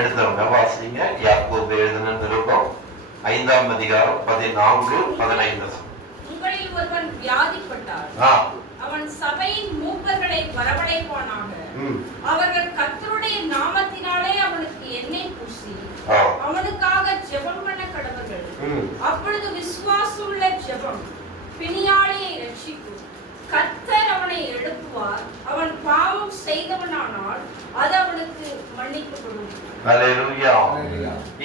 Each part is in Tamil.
எடுத்தவங்க வாசிங்க. யாக்கோபு எழுதின நிருபம் 5ஆம் அதிகாரம் 14, 15. உங்களில் ஒருவன் வியாதிப்பட்டார், அவன் சபையின் மூப்பர்களை வரவழைப்பானாக. அவர்கள் கர்த்தருடைய நாமத்தினாலே அவனுக்கு எண்ணெய் பூசி அவனுக்காக ஜெபம் பண்ண கடவர்கள். அப்பொழுது விசுவாசமுள்ள ஜெபம் பிணியாளியை ரட்சிக்கும். கர்த்தர் அவனை எழுப்புவார். அவன் பாவம் செய்தவனானால் அது அவனுக்கு மன்னிக்கப்படும். அல்லேலூயா.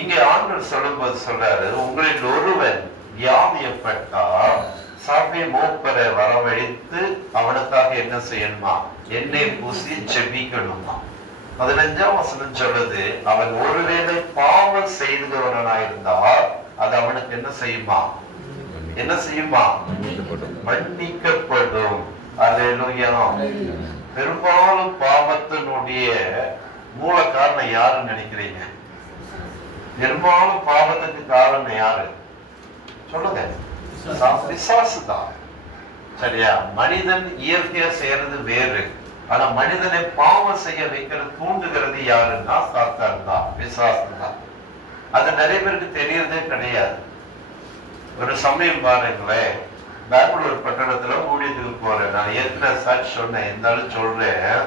இங்கே ஆண்டவர் சொல்லும்போது சொல்றாரு, உங்களில் ஒருவன் வியாதிப்பட்டால் சபை மூப்பரை வரவழைத்து அவனுக்காக என்ன செய்யணுமா? எண்ணெய் பூசி ஜெபிக்கணுமா? 15ஆம் வசனம் சொல்லுது, அவன் ஒருவேளை பாவம் செய்தவனாயிருந்தால் அது அவனுக்கு என்ன செய்யுமா? என்ன செய்யுமா? மன்னிக்கப்படும். அல்லேலூயா. பெரும்பாலும் பாவத்தினுடைய மூல காரணம் யாருன்னு நினைக்கிறீங்க? பெரும்பாலும் பாவத்துக்கு காரணம் யாரு சொல்லுங்க? பிசாசு தான். சரியா? மனிதன் இயற்கையா செய்யறது வேறு. ஆனா மனிதனை பாவம் செய்ய வைக்கிறது, தூண்டுகிறது யாருன்னா சாத்தான் தான், பிசாசு தான். அது நிறைய பேருக்கு தெரியறதே கிடையாது. ஒரு சமயம் பாருங்களேன், பெங்களூர் பட்டணத்துல ஊழியத்துக்கு போறேன். நான் ஏற்கனவே சாட்சி சொன்னேன், இருந்தாலும் சொல்றேன்.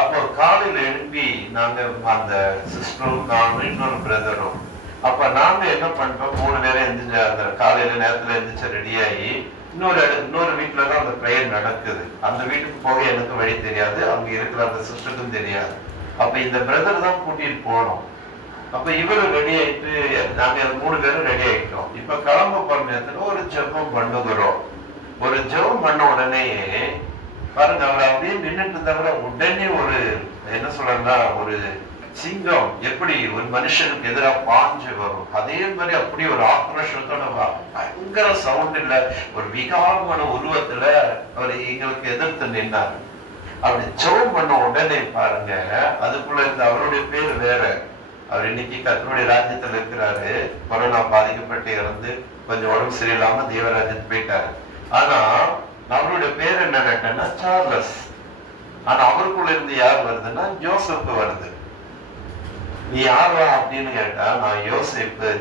அப்போ காலையில எழுப்பி நாங்க அந்த சிஸ்டரும் நானும் இன்னொரு பிரதரும், அப்ப நாங்க என்ன பண்றோம், 3 பேரும் எந்திரிச்சு அந்த காலையில நேரத்துல எந்திரிச்சு ரெடியாகி இன்னொரு வீட்டுலதான் அந்த பிரேயர் நடக்குது. அந்த வீட்டுக்கு போக எனக்கு வழி தெரியாது, அங்க இருக்கிற அந்த சிஸ்டருக்கும் தெரியாது. அப்ப இந்த பிரதர் தான் கூட்டிட்டு போனோம். அப்ப இவரு ரெடி ஆயிட்டு நாங்க 3 பேரும் ரெடி ஆயிட்டோம். இப்ப கிளம்ப போற நேரத்துல ஒரு ஜெபம் பண்ணுகிறோம். ஒரு ஜெபம் பண்ண உடனே பாருங்க, அவர் அப்படியே நின்றுட்டு தவிர உடனே ஒரு என்ன சொல்றா, ஒரு சிங்கம் எப்படி ஒரு மனுஷனுக்கு எதிராக பாஞ்சு வரும், அதே மாதிரி அப்படி ஒரு ஆக்ரோஷத்தோட பயங்கர சவுண்ட் இல்ல, ஒரு விகாரமான உருவத்துல அவர் எங்களுக்கு எதிர்த்து நின்னார். அப்படி ஜெபம் பண்ண உடனே பாருங்க, அதுக்குள்ள இருந்த அவருடைய பேர் வேற. அவர் இன்னைக்கு கர்த்தருடைய ராஜ்யத்துல இருக்கிறாரு. கொரோனா பாதிக்கப்பட்டு இறந்து கொஞ்சம் உடம்பு சரியில்லாம தேவராஜ்யத்துக்கு போயிட்டாரு. ஆனா அவருடைய பேர் என்ன கேட்டேன்னா சார்லஸ். ஆனா அவருக்குள்ள இருந்து யார் வருதுன்னா ஜோசப் வருது. நீ யாரா அப்படின்னு கேட்டா, நான்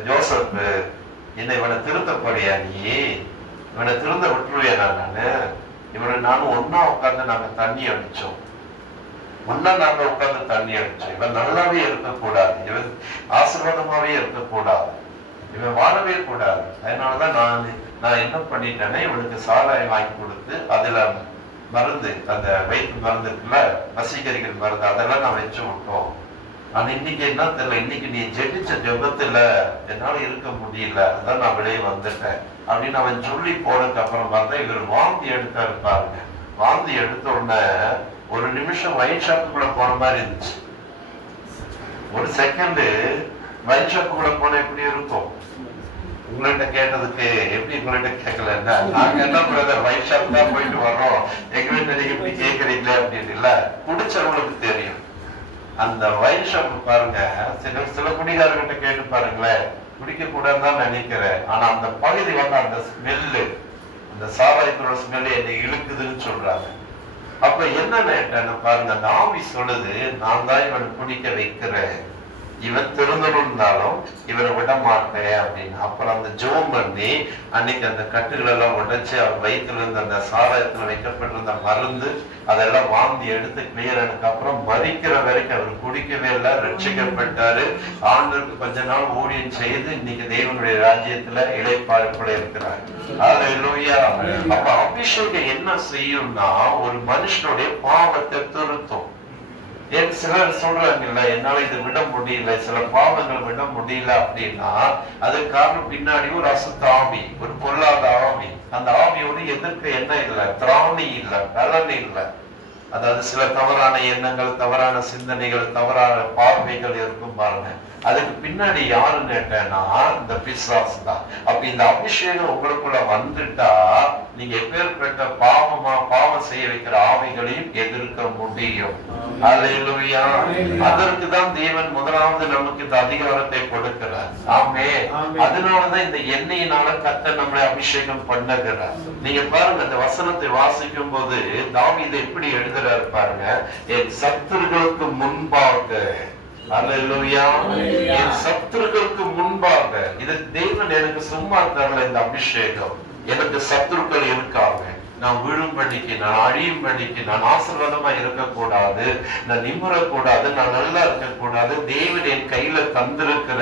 ஜோசப். என்ன இவனை திருத்தப்படியா? நீ இவனை திருந்த விட்டுருவியா? நானு இவனை நானும் ஒன்னா உட்கார்ந்து நாங்க தண்ணி அடிச்சோம். நாங்க உட்கார்ந்து தண்ணி அடிச்சோம். இவன் நல்லாவே இருக்கக்கூடாது, இவன் ஆசீர்வாதமாவே இருக்கக்கூடாது, இவன் வாழவே கூடாது. அதனாலதான் நான் என்ன பண்ணிட்டேன்னா, இவனுக்கு சாராயம் வாங்கி கொடுத்து அதுல மருந்து, அந்த வயிற்று மருந்து இருக்குல்ல, வசீகரிக்கிற மருந்து, அதெல்லாம் நான் வச்சு விட்டோம். ஆனா இன்னைக்கு என்ன தெரியல, இன்னைக்கு நீ ஜெபிச்ச ஜெபத்துல என்னால இருக்க முடியல, அதான் நான் வெளியே வந்துட்டேன் அப்படின்னு அவன் சொல்லி போனதுக்கு அப்புறம் பார்த்தா இவர் வாந்தி எடுத்தாரு. பாருங்க, வாந்தி எடுத்த உடனே ஒரு நிமிஷம் வைன் ஷாப்புக்குள்ள போன மாதிரி இருந்துச்சு. ஒரு செகண்ட் வைன் ஷாப்புக்குள்ள போன எப்படி இருக்கும்? உங்கள்கிட்ட கேட்டதுக்கு எப்படி உங்கள்கிட்ட கேட்கலன்னா, நாங்க என்ன பிரதர் வைன் ஷாப் தான் போயிட்டு வர்றோம், எங்க வீட்டு நீங்க இப்படி கேட்கறீங்களே அப்படின்னு இல்ல, குடிச்சவங்களுக்கு தெரியும். அந்த வைன் ஷாப் பாருங்க, சில குடிகாரர்கிட்ட கேட்டு பாருங்களேன், குடிக்க கூடாதுதான் நினைக்கிறேன். ஆனா அந்த பகுதி வந்து அந்த ஸ்மெல்லு, அந்த சாராயத்தோட ஸ்மெல்லு என்னை இழுக்குதுன்னு சொல்றாங்க. அப்ப என்ன நேட்டன்னு பாருங்க, அந்த ஆவி சொல்லுது, நான் தான் இவன் குடிக்க வைக்கிறேன், இவன் திருந்தணும்னாலும் இவரை விட மாட்டேன் அப்படின்னு. அப்புறம் அந்த ஜெபம் பண்ணி அன்னைக்கு அந்த கட்டுகள் எல்லாம் உடைச்சு அவர் வயிற்றுல இருந்து அந்த சாராயத்துல வைக்கப்பட்டிருந்த மருந்து அதெல்லாம் வாந்தி எடுத்து கிளியர் ஆனதுக்கு அப்புறம் மறிக்கிற வரைக்கும் அவர் குடிக்கவே இல்லை, ரட்சிக்கப்பட்டாரு. ஆண்டவருக்கு கொஞ்ச நாள் ஊழியம் செய்து இன்னைக்கு தேவனுடைய ராஜ்யத்துல இளைப்பாறுக்குள்ள இருக்கிறார். அல்லேலூயா. அப்ப அபிஷேகம் என்ன செய்யும்னா, ஒரு மனுஷனுடைய பாவத்தை திருத்தும். சிலர் சொல்றாங்கல்ல, என்னால இது விட முடியல, சில பாவங்கள் விட முடியல அப்படின்னா அதுக்கு காரணம் பின்னாடி ஒரு அசுத்த ஆவி, ஒரு பொல்லாத ஆவி. அந்த ஆவியோடு எதிர்க்க என்ன இல்லை, திராணி இல்லை, பலன் இல்லை. அதாவது சில தவறான எண்ணங்கள், தவறான சிந்தனைகள், தவறான பார்வைகள் இருக்கும் பாருங்க. அதுக்கு பின்னாடி யாருன்னு கேட்டேன்னா இந்த பிசாசு தான். அப்ப இந்த அபிஷேகம் உங்களுக்குள்ள வந்துட்டா நீங்க எப்பேற்பட்ட பாவம் செய்ய வைக்கிற ஆவிகளையும் எதிர்க்க முடியும். அல்லேலூயா. அதற்கு தான் தேவன் முதலாவது நமக்கு இந்த அதிகாரத்தை கொடுக்கிறார். ஆமே. அதனாலதான் இந்த எண்ணெயினால கர்த்தர் நம்மளை அபிஷேகம் பண்ணுகிறார். நீங்க பாருங்க, இந்த வசனத்தை வாசிக்கும் போது தாவீது எப்படி எழுதுறாரு பாருங்க, என் சத்துருக்களுக்கு முன்பாக அல்லேலூயா. என் சத்துருக்களுக்கு முன்பாக, இது தேவன் எனக்கு சும்மா தரல. இந்த அபிஷேகம் எனக்கு சத்துருக்கள் இருக்காங்க. நான் விழும்படிக்கு, நான் அழியும்படிக்கு, நான் ஆசீர்வாதமா இருக்கக்கூடாது, நான் நிம்மறக்கூடாது, நான் நல்லா இருக்கக்கூடாது. தேவன் என் கையில தந்திருக்கிற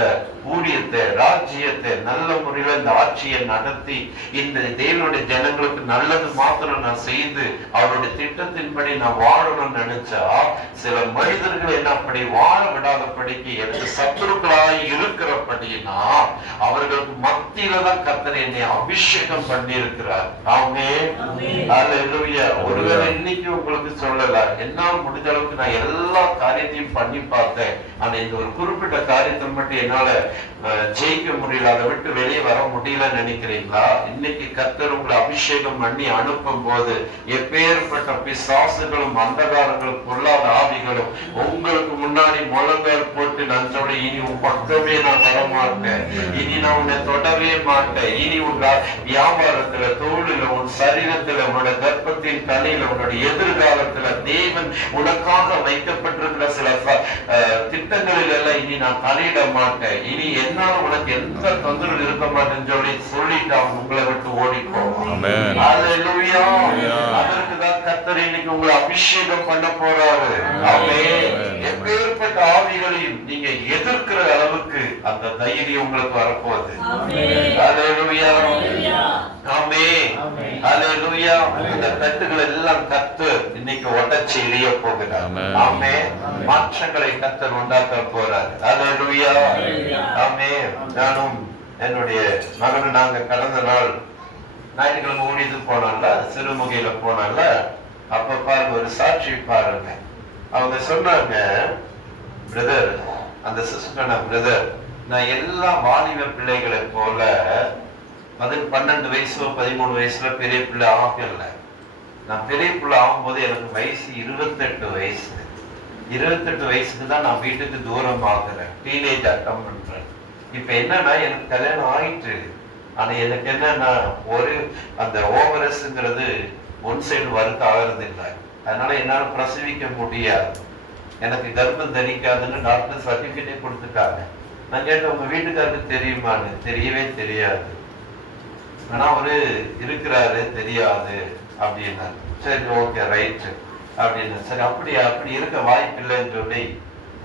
ஊழியத்தை, ராஜ்யத்தை நல்ல முறையில இந்த ஆட்சியை நடத்தி இந்த தேவனுடைய ஜனங்களுக்கு நல்லது மாத்திரம் நான் செய்து அவருடைய திட்டத்தின்படி நான் வாழணும்னு நினைச்சா, சில மனிதர்கள் என்ன அப்படி வாழ விடாதபடிக்கு எனக்கு சத்துருக்களாய் இருக்கிறபடினா அவர்களுக்கு மத்தியில தான் கர்த்தர் என்னை அபிஷேகம் பண்ணி இருக்கிறார். ஆமென். அல்லேலூயா. ஒருவேளை இன்னைக்கு உங்களுக்கு சொல்லல, என்னால் முடிஞ்ச அளவுக்கு நான் எல்லா காரியத்தையும் பண்ணி பார்த்தேன், ஆனா இந்த ஒரு குறிப்பிட்ட காரியத்தை மட்டும் என்னால ஜெயிக்க முடியல, அதை விட்டு வெளியே வர முடியல நினைக்கிறீங்களா? இன்னைக்கு கர்த்தர் உங்களை அபிஷேகம் பண்ணி அனுப்பும் போது எப்பேற்பட்ட பிசாசுகளும் அந்தகாரங்களும் பொல்லாத ஆவிகளும் உங்களுக்கு முன்னாடி முழங்கால் போட்டு நான் சொல்ல, இனி உன் பக்கமே நான் வரமாட்டேன், இனி நான் உன்னை தொடவே மாட்டேன், இனி உன் வியாபாரத்துல, தொழில, உன் சரீரத்துல, உன்னோட கர்ப்பத்தின் தலையில, உன்னுடைய எதிர்காலத்துல தேவன் உனக்காக வைக்கப்பட்டிருக்கிற சில திட்டங்களில் எல்லாம் இனி நான் தலையிட மாட்டேன், இனி என்னால உனக்கு எந்த தொந்தரவு இருக்க மாட்டேன்னு சொல்லிட்டு அவன் உங்களை விட்டு ஓடிப்போம். அல்லேலூயா. அதற்குதான் கர்த்தர் இன்னைக்கு உங்களை அபிஷேகம் பண்ண போறாரு. ஆமென். எப்பேற்பட்ட ஆவிகளையும் நீங்க எதிர்க்கிற அளவுக்கு அந்த தைரியம் உங்களுக்கு வரப்போகுது. அல்லேலூயா. ஆமென். அல்லேலூயா. இந்த கட்டுகள் எல்லாம் கர்த்தர் இன்னைக்கு உடைச்சு எரிய போகிறார். ஆமென். மாற்றங்களை கர்த்தர் உண்டாக்க போறார். அல்லேலூயா. ஆமென். நானும் என்னுடைய மகனும் நாங்க கடந்த நாள் ஞாயிற்றுக்கிழமை ஊழியத்துக்கு போனால, சிறுமுகையில போனால, அப்ப பாருங்க ஒரு சாட்சி பாருங்க. அவங்க சொன்னாங்க, பிரதர், அந்த சிஸ்டர், பிரதர், நான் எல்லா வாலிப பிள்ளைகளை போல 12 வயசுல 13 வயசுல பெரிய பிள்ளை ஆகல. நான் பெரிய பிள்ளை ஆகும்போது எனக்கு வயசு 28 வயசு. 28 வயசுக்கு தான் நான் வீட்டுக்கு தூரம் ஆகுறேன், டீனேஜ் அட்டம் பண்றேன். இப்ப என்னன்னா எனக்கு கல்யாணம் ஆயிட்டு, ஆனா எனக்கு என்னன்னா ஒரு அந்த ஓவரஸ்ங்கிறது ஒன் சைடு ஒர்க் ஆகிறது இல்லை. அதனால என்னால பிரசவிக்க முடியாது, எனக்கு கர்ப்பம் தரிக்காதுன்னு டாக்டர் சர்டிபிகேட்டே கொடுத்துட்டாங்க. நான் கேட்டேன், உங்க வீட்டுக்காருக்கு தெரியுமான்னு. தெரியவே தெரியாது, ஆனா அவரு இருக்கிறாரு தெரியாது அப்படின்னா. சரி, ஓகே, ரைட் அப்படின்னு. சரி, அப்படி இருக்க வாய்ப்பு இல்லைன்னு சொல்லி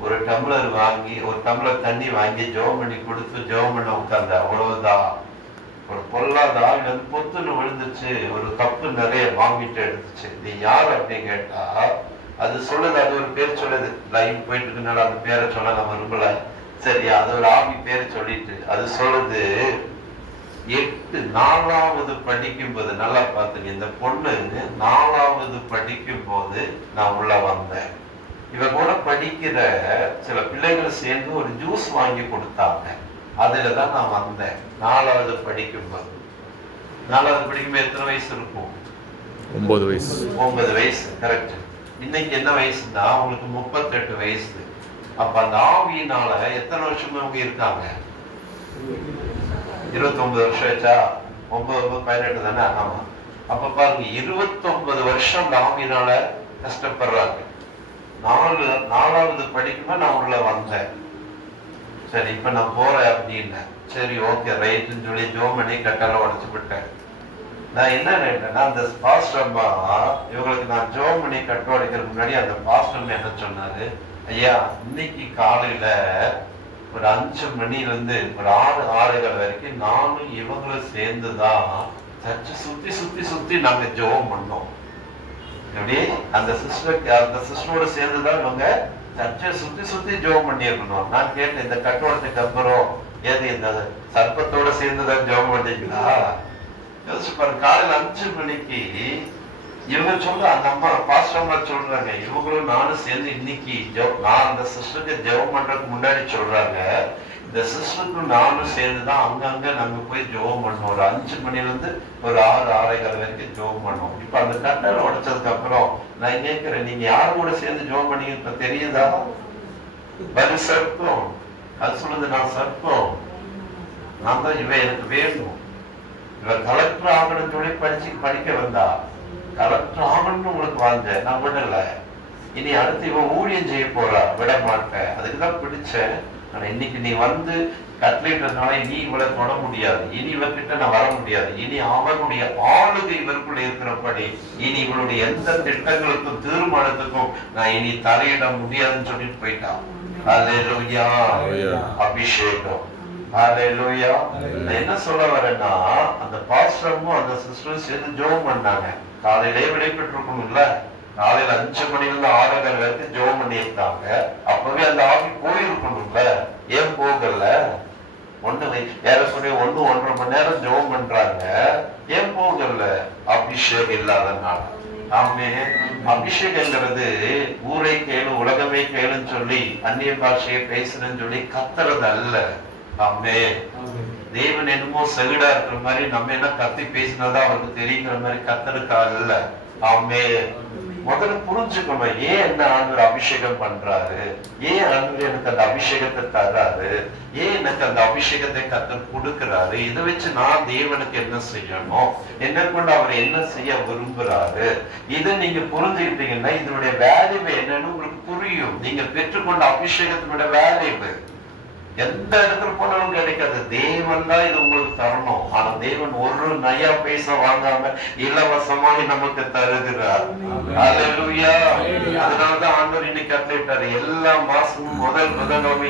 ஒரு டம்ளர் வாங்கி, ஒரு டம்ளர் தண்ணி வாங்கி ஜெபம் பண்ணி கொடுத்து ஜெபம் பண்ண உட்கார்ந்த. அவ்வளவுதான். ஒரு பொல்லாத ஆள் வந்து பொத்துன்னு விழுந்துச்சு, ஒரு கப்பு நிறைய வாங்கிட்டு எடுத்துச்சு. நீ யார் அப்படின்னு கேட்டா அது சொல்லுது, அது ஒரு பேர் சொல்லுது. லைன் போயிட்டு இருக்கனால அந்த பேரை சொல்ல நான் விரும்பல. சரி, அது ஒரு ஆவி பேர் சொல்லிட்டு அது சொல்லுது, 4வது படிக்கும் போது, நல்லா பார்த்துங்க, இந்த பொண்ணு 4வது படிக்கும் போது நான் உள்ள வந்தேன். இவ கூட படிக்கிற சில பிள்ளைகள் சேர்ந்து ஒரு ஜூஸ் வாங்கி கொடுத்தாங்க, அதுலதான் நான் வந்தேன். 4வது படிக்கும்போது. 4வது படிக்கும்போது எத்தனை வயசு இருக்கும்? 9 வயசு. 9 வயசு, கரெக்ட். இன்னைக்கு என்ன வயசுன்னா அவங்களுக்கு 38 வயசு. அப்ப அந்த ஆவியினால எத்தனை வருஷமா அவங்க இருக்காங்க? 29 வருஷம் ஆச்சா? 9 18 தானே? ஆமா. அப்ப பாருங்க, 29 வருஷம் அந்த ஆவியினால கஷ்டப்படுறாங்க. 4வது படிக்கும்போது நான் உள்ள வந்தேன். சரி, இப்ப நான் போறேன் அப்படின்னு. சரி, ஓகே, ரைட்னு சொல்லி ஜோமனி கட்டளை உடைச்சு விட்டேன். நான் என்ன நினைட்டேன்னா, அந்த பாஸ்டர் அம்மா இவங்களுக்கு நான் ஜோமனி கட்ட உடைக்கிறதுக்கு முன்னாடி அந்த பாஸ்டர் என்ன சொன்னாரு, ஐயா, இன்னைக்கு காலையில ஒரு 5 மணிலிருந்து ஒரு 6:30 வரைக்கும் நானும் இவங்களும் சேர்ந்துதான் சர்ச்சை சுத்தி சுத்தி சுத்தி நாங்க ஜெபம் பண்ணோம். எப்படி அந்த சிஸ்டரோட சேர்ந்துதான் இவங்க சர்ச்சை சுத்தி சுத்தி ஜெபம் பண்ணிருக்கணும். நான் கேட்டேன், இந்த கட்டோடத்துக்கு அப்புறம் ஏது இந்த சர்ப்பத்தோட சேர்ந்துதான் ஜெபம் பண்ணீங்களா? யோசிச்சு பாருங்க, காலையில 5 மணிக்கு இவங்க சொல்ற அந்த அம்மா பாஸ்டர்மா சொல்றாங்க, இவங்களும் நானும் சேர்ந்து இன்னைக்கு நான் அந்த சிஸ்டருக்கு ஜெபம் பண்றதுக்கு முன்னாடி சொல்றாங்க, இந்த சிஸ்டருக்கும் நானும் சேர்ந்துதான் அங்கங்க நாங்க போய் ஜெபம் பண்ணோம். ஒரு 5 மணிலிருந்து ஒரு 6:30 வரைக்கும் ஜெபம் பண்ணோம். இப்ப அந்த கட்டளை உடைச்சதுக்கு அப்புறம் நான் கேட்கிறேன், நீங்க யாரு கூட சேர்ந்து ஜெபம் பண்ணீங்க இப்ப தெரியுதா? பலி சர்ப்பம். அது சொல்லுது, நான் சர்ப்பம், நான் தான் இவன் எனக்கு வேணும், இவன் கலெக்டர் ஆகணும்னு சொல்லி படிக்க வந்தா, கலெக்டர் ஆகணும்னு உங்களுக்கு வாழ்ந்த நான் விடல. இனி அடுத்து இவன் ஊழியம் செய்ய போறா, விட மாட்டேன், அதுக்குதான் பிடிச்சேன். ஆனா இன்னைக்கு நீ வந்து கட்டளையிட்டதுனால நீ இவளை தொட முடியாது, இனி இவர்கிட்ட நான் வர முடியாது, இனி அவனுடைய ஆளுகை இவருக்குள்ள இருக்கிறபடி இனி இவளுடைய எந்த திட்டங்களுக்கும் தீர்மானத்துக்கும் நான் இனி தலையிட முடியாதுன்னு சொல்லிட்டு போயிட்டான். அல்லேலூயா. அபிஷேகம். அல்லேலூயா. நான் என்ன சொல்ல வரேன்னா, அந்த பாஸ்டரும் அந்த சிஸ்டரும் சேர்ந்து ஜெபம் பண்ணாங்க. காலையிலே விடைபெற்றிருக்கணும்ல, காலையில 5 மணில இருந்து 6:30 வரைக்கும் ஜெபம் பண்ணியிருக்காங்க. அப்பவே அந்த ஆவி போயிருக்கணும்ல, ஏன் போகல? ஏறக்குறைய 1-1.5 மணி நேரம் ஜெபம் பண்றாங்க, ஏன் போகல? அபிஷேகம் இல்லாதனால. ஆமே. அபிஷேகங்கிறது ஊரை கேளு உலகமே கேளுன்னு சொல்லி அந்நிய பாஷையை பேசுறேன்னு சொல்லி கத்துறது அல்ல. ஆமே. தேவன் என்னமோ செவிடா இருக்கிற மாதிரி நம்ம என்ன கத்தி பேசினதான் அவருக்கு தெரியுங்கிற மாதிரி கத்தருக்கா இல்ல. ஆமே. முதல்ல புரிஞ்சுக்கணும், ஏன் என்ன ஆண்டவர் அபிஷேகம் பண்றாரு, ஏன் ஆண்டவர் எனக்கு அந்த அபிஷேகத்தை தர்றாரு, ஏன் எனக்கு அந்த அபிஷேகத்தை கத்தர் கொடுக்கிறாரு, இதை வச்சு நான் தேவனுக்கு என்ன செய்யணும், என்ன கொண்டு அவர் என்ன செய்ய விரும்புறாரு, இதை நீங்க புரிஞ்சுக்கிட்டீங்கன்னா இதனுடைய வேல்யூ என்னன்னு உங்களுக்கு புரியும். நீங்க பெற்றுக்கொண்ட அபிஷேகத்தினுடைய வேல்யூ எந்த இடத்துல போனாலும் கிடைக்காது. தேவன் தான் இது உங்களுக்கு தரணும். ஆனா தேவன் ஒரு நயா பைசா வாங்காம இலவசமாக நமக்கு தருகிறார். அல்லேலூயா. அதனாலதான் ஆண்டவர் இன்னைக்கு கட்டளையிட்டாரு, எல்லா மாசமும் முதல் புதன்கிழமை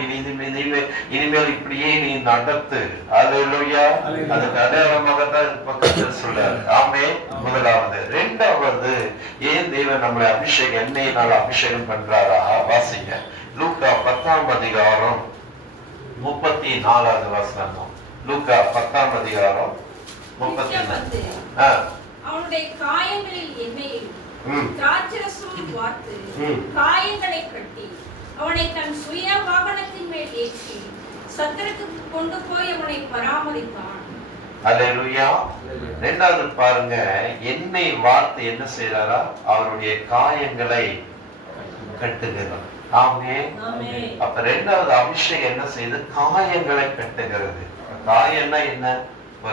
இனிமேல் இப்படியே நீ நடத்து. அல்லேலூயா. அதுக்கு அடையாளமாகத்தான் பக்கத்தில் சொல்றாரு. ஆமே. முதலாவது. ரெண்டாவது, ஏன் தேவன் நம்மளை அபிஷேகம் எண்ணெயினால அபிஷேகம் பண்றாரா? வாசிங்க. லூக்கா 10ஆம் அதிகாரம் 34வது வசனம். லூக்கா 10ஆம் அதிகாரம் 34. அவனுடைய காயங்களில் எண்ணெயையும் திராட்சரசமும் வார்த்து காயங்களை கட்டி அவனை தன் சுய வாகனத்தின் மேல் ஏற்றி சத்திரத்துக்கு கொண்டு போய் அவனை பராமரித்தான். அல்லேலூயா. ரெண்டாவது பாருங்க, எண்ணெய் வார்த்து என்ன செய்யறாரா? அவருடைய காயங்களை கட்டுகிறார். ஆமே. அப்ப ரெண்டாவது அபிஷேகம் என்ன செய்யுது? காயங்களை கட்டுகிறது. காயம்னா என்ன?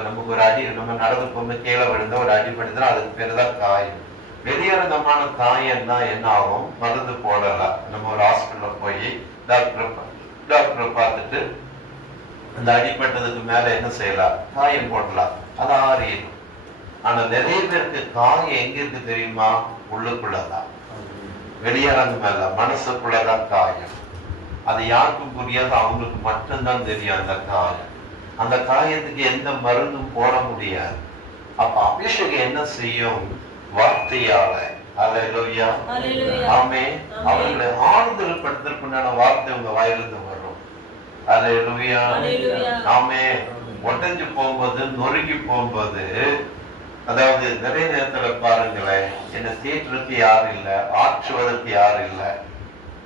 நமக்கு ஒரு அடி, நம்ம நடந்து போகும்போது கீழே விழுந்த ஒரு அடிபடுதுன்னா அதுக்கு பேரு தான் காயம். வெளியரங்கமான காயம்னா என்ன ஆகும்? மருந்து போடலாம். நம்ம ஒரு ஹாஸ்பிட்டல்ல போய் டாக்டரை பார்த்துட்டு அந்த அடிப்பட்டதுக்கு மேல என்ன செய்யலாம்? காயம் போடலாம், அது ஆறிடும். ஆனா நிறைய பேருக்கு காயம் எங்க இருக்கு தெரியுமா? உள்ளுக்குள்ளதான். வெளியரங்கம் அல்ல, மனசுக்குள்ளதான் காயம். அது யாருக்கும் புரியாது, அவங்களுக்கு மட்டும்தான் தெரியும் அந்த காயம். அந்த காயத்துக்கு எந்த மருந்தும் போட முடியாது. அப்ப அபிஷேகம் என்ன செய்யும்? வார்த்தையால. அல்லேலூயா. ஆமே. அவர்களை ஆறுதல் படுத்துறதுக்குண்டான வார்த்தை உங்க வாயிலிருந்து வரும். அல்லேலூயா. ஆமே. ஒட்டஞ்சு போகும்போது, நொறுங்கி போகும்போது, அதாவது நிறைய நேரத்துல பாருங்களேன், என்ன தேற்றுறதுக்கு யாரும் இல்லை, ஆற்றுவதற்கு யாரும் இல்லை.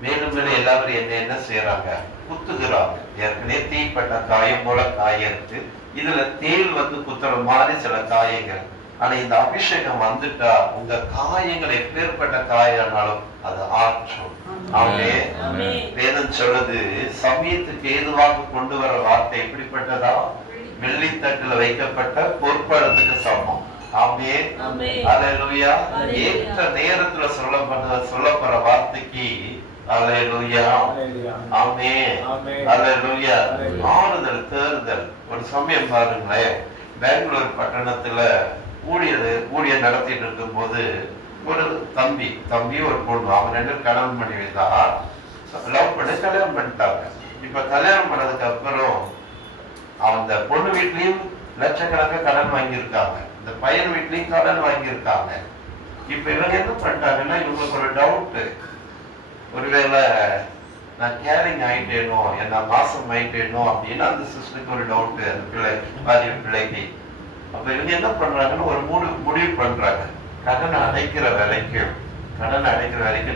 மேலும் மேலும் எல்லாரும் என்ன செய்யறாங்க? குத்துகிறாங்க. ஏற்கனவே தீப்பட்ட காயம் போல காயம் இருக்கு, இதுல தேல் வந்து குத்துற மாதிரி சில காயங்கள். ஆனா இந்த அபிஷேகம் வந்துட்டா உங்க காயங்கள் எப்பேற்பட்ட காயம்னாலும் அது ஆற்றும். ஆமே. வேதம் சொல்லுது, சமயத்துக்கு ஏதுவாக கொண்டு வர வார்த்தை எப்படிப்பட்டதா? வெள்ளித்தட்டுல வைக்கப்பட்ட பொற்பழத்துக்கு சமம். ஆமே. அல்லேலூயா. ஏற்ற நேரத்துல சொல்லப்படுற வார்த்தைக்கு அல்லேலூயா. ஆமே. அல்லேலூயா. ஆறுதல், தேர்தல். ஒரு சமயம் பாருங்களேன், பெங்களூர் பட்டணத்துல ஊழியர் நடத்திட்டு இருக்கும் போது ஒரு தம்பி ஒரு பொண்ணு, அவங்க 2 கல்யாணம் பண்ணி வைத்தா, லவ் பண்ணி கல்யாணம் பண்ணிட்டாங்க. இப்ப கல்யாணம் பண்ணதுக்கு அப்புறம் அந்த பொண்ணு வீட்லயும் லட்சக்கணக்கான கடன் வாங்கியிருக்காங்க, இந்த பையன் வீட்லயும் கடன் வாங்கியிருக்காங்க. இப்ப இவங்க என்ன பண்ணிட்டாங்கன்னா, இவங்களுக்கு ஒரு டவுட், ஒருவேளை நான் கேரிங் ஆயிட்டேனோ, என்ன மாசம் ஆயிட்டேனோ அப்படின்னு அந்த சிஸ்டருக்கு ஒரு டவுட், அந்த பிள்ளைக்கு. அப்ப இவங்க என்ன பண்றாங்கன்னு ஒரு முடிவு பண்றாங்க, கடனை அடைக்கிற வரைக்கும்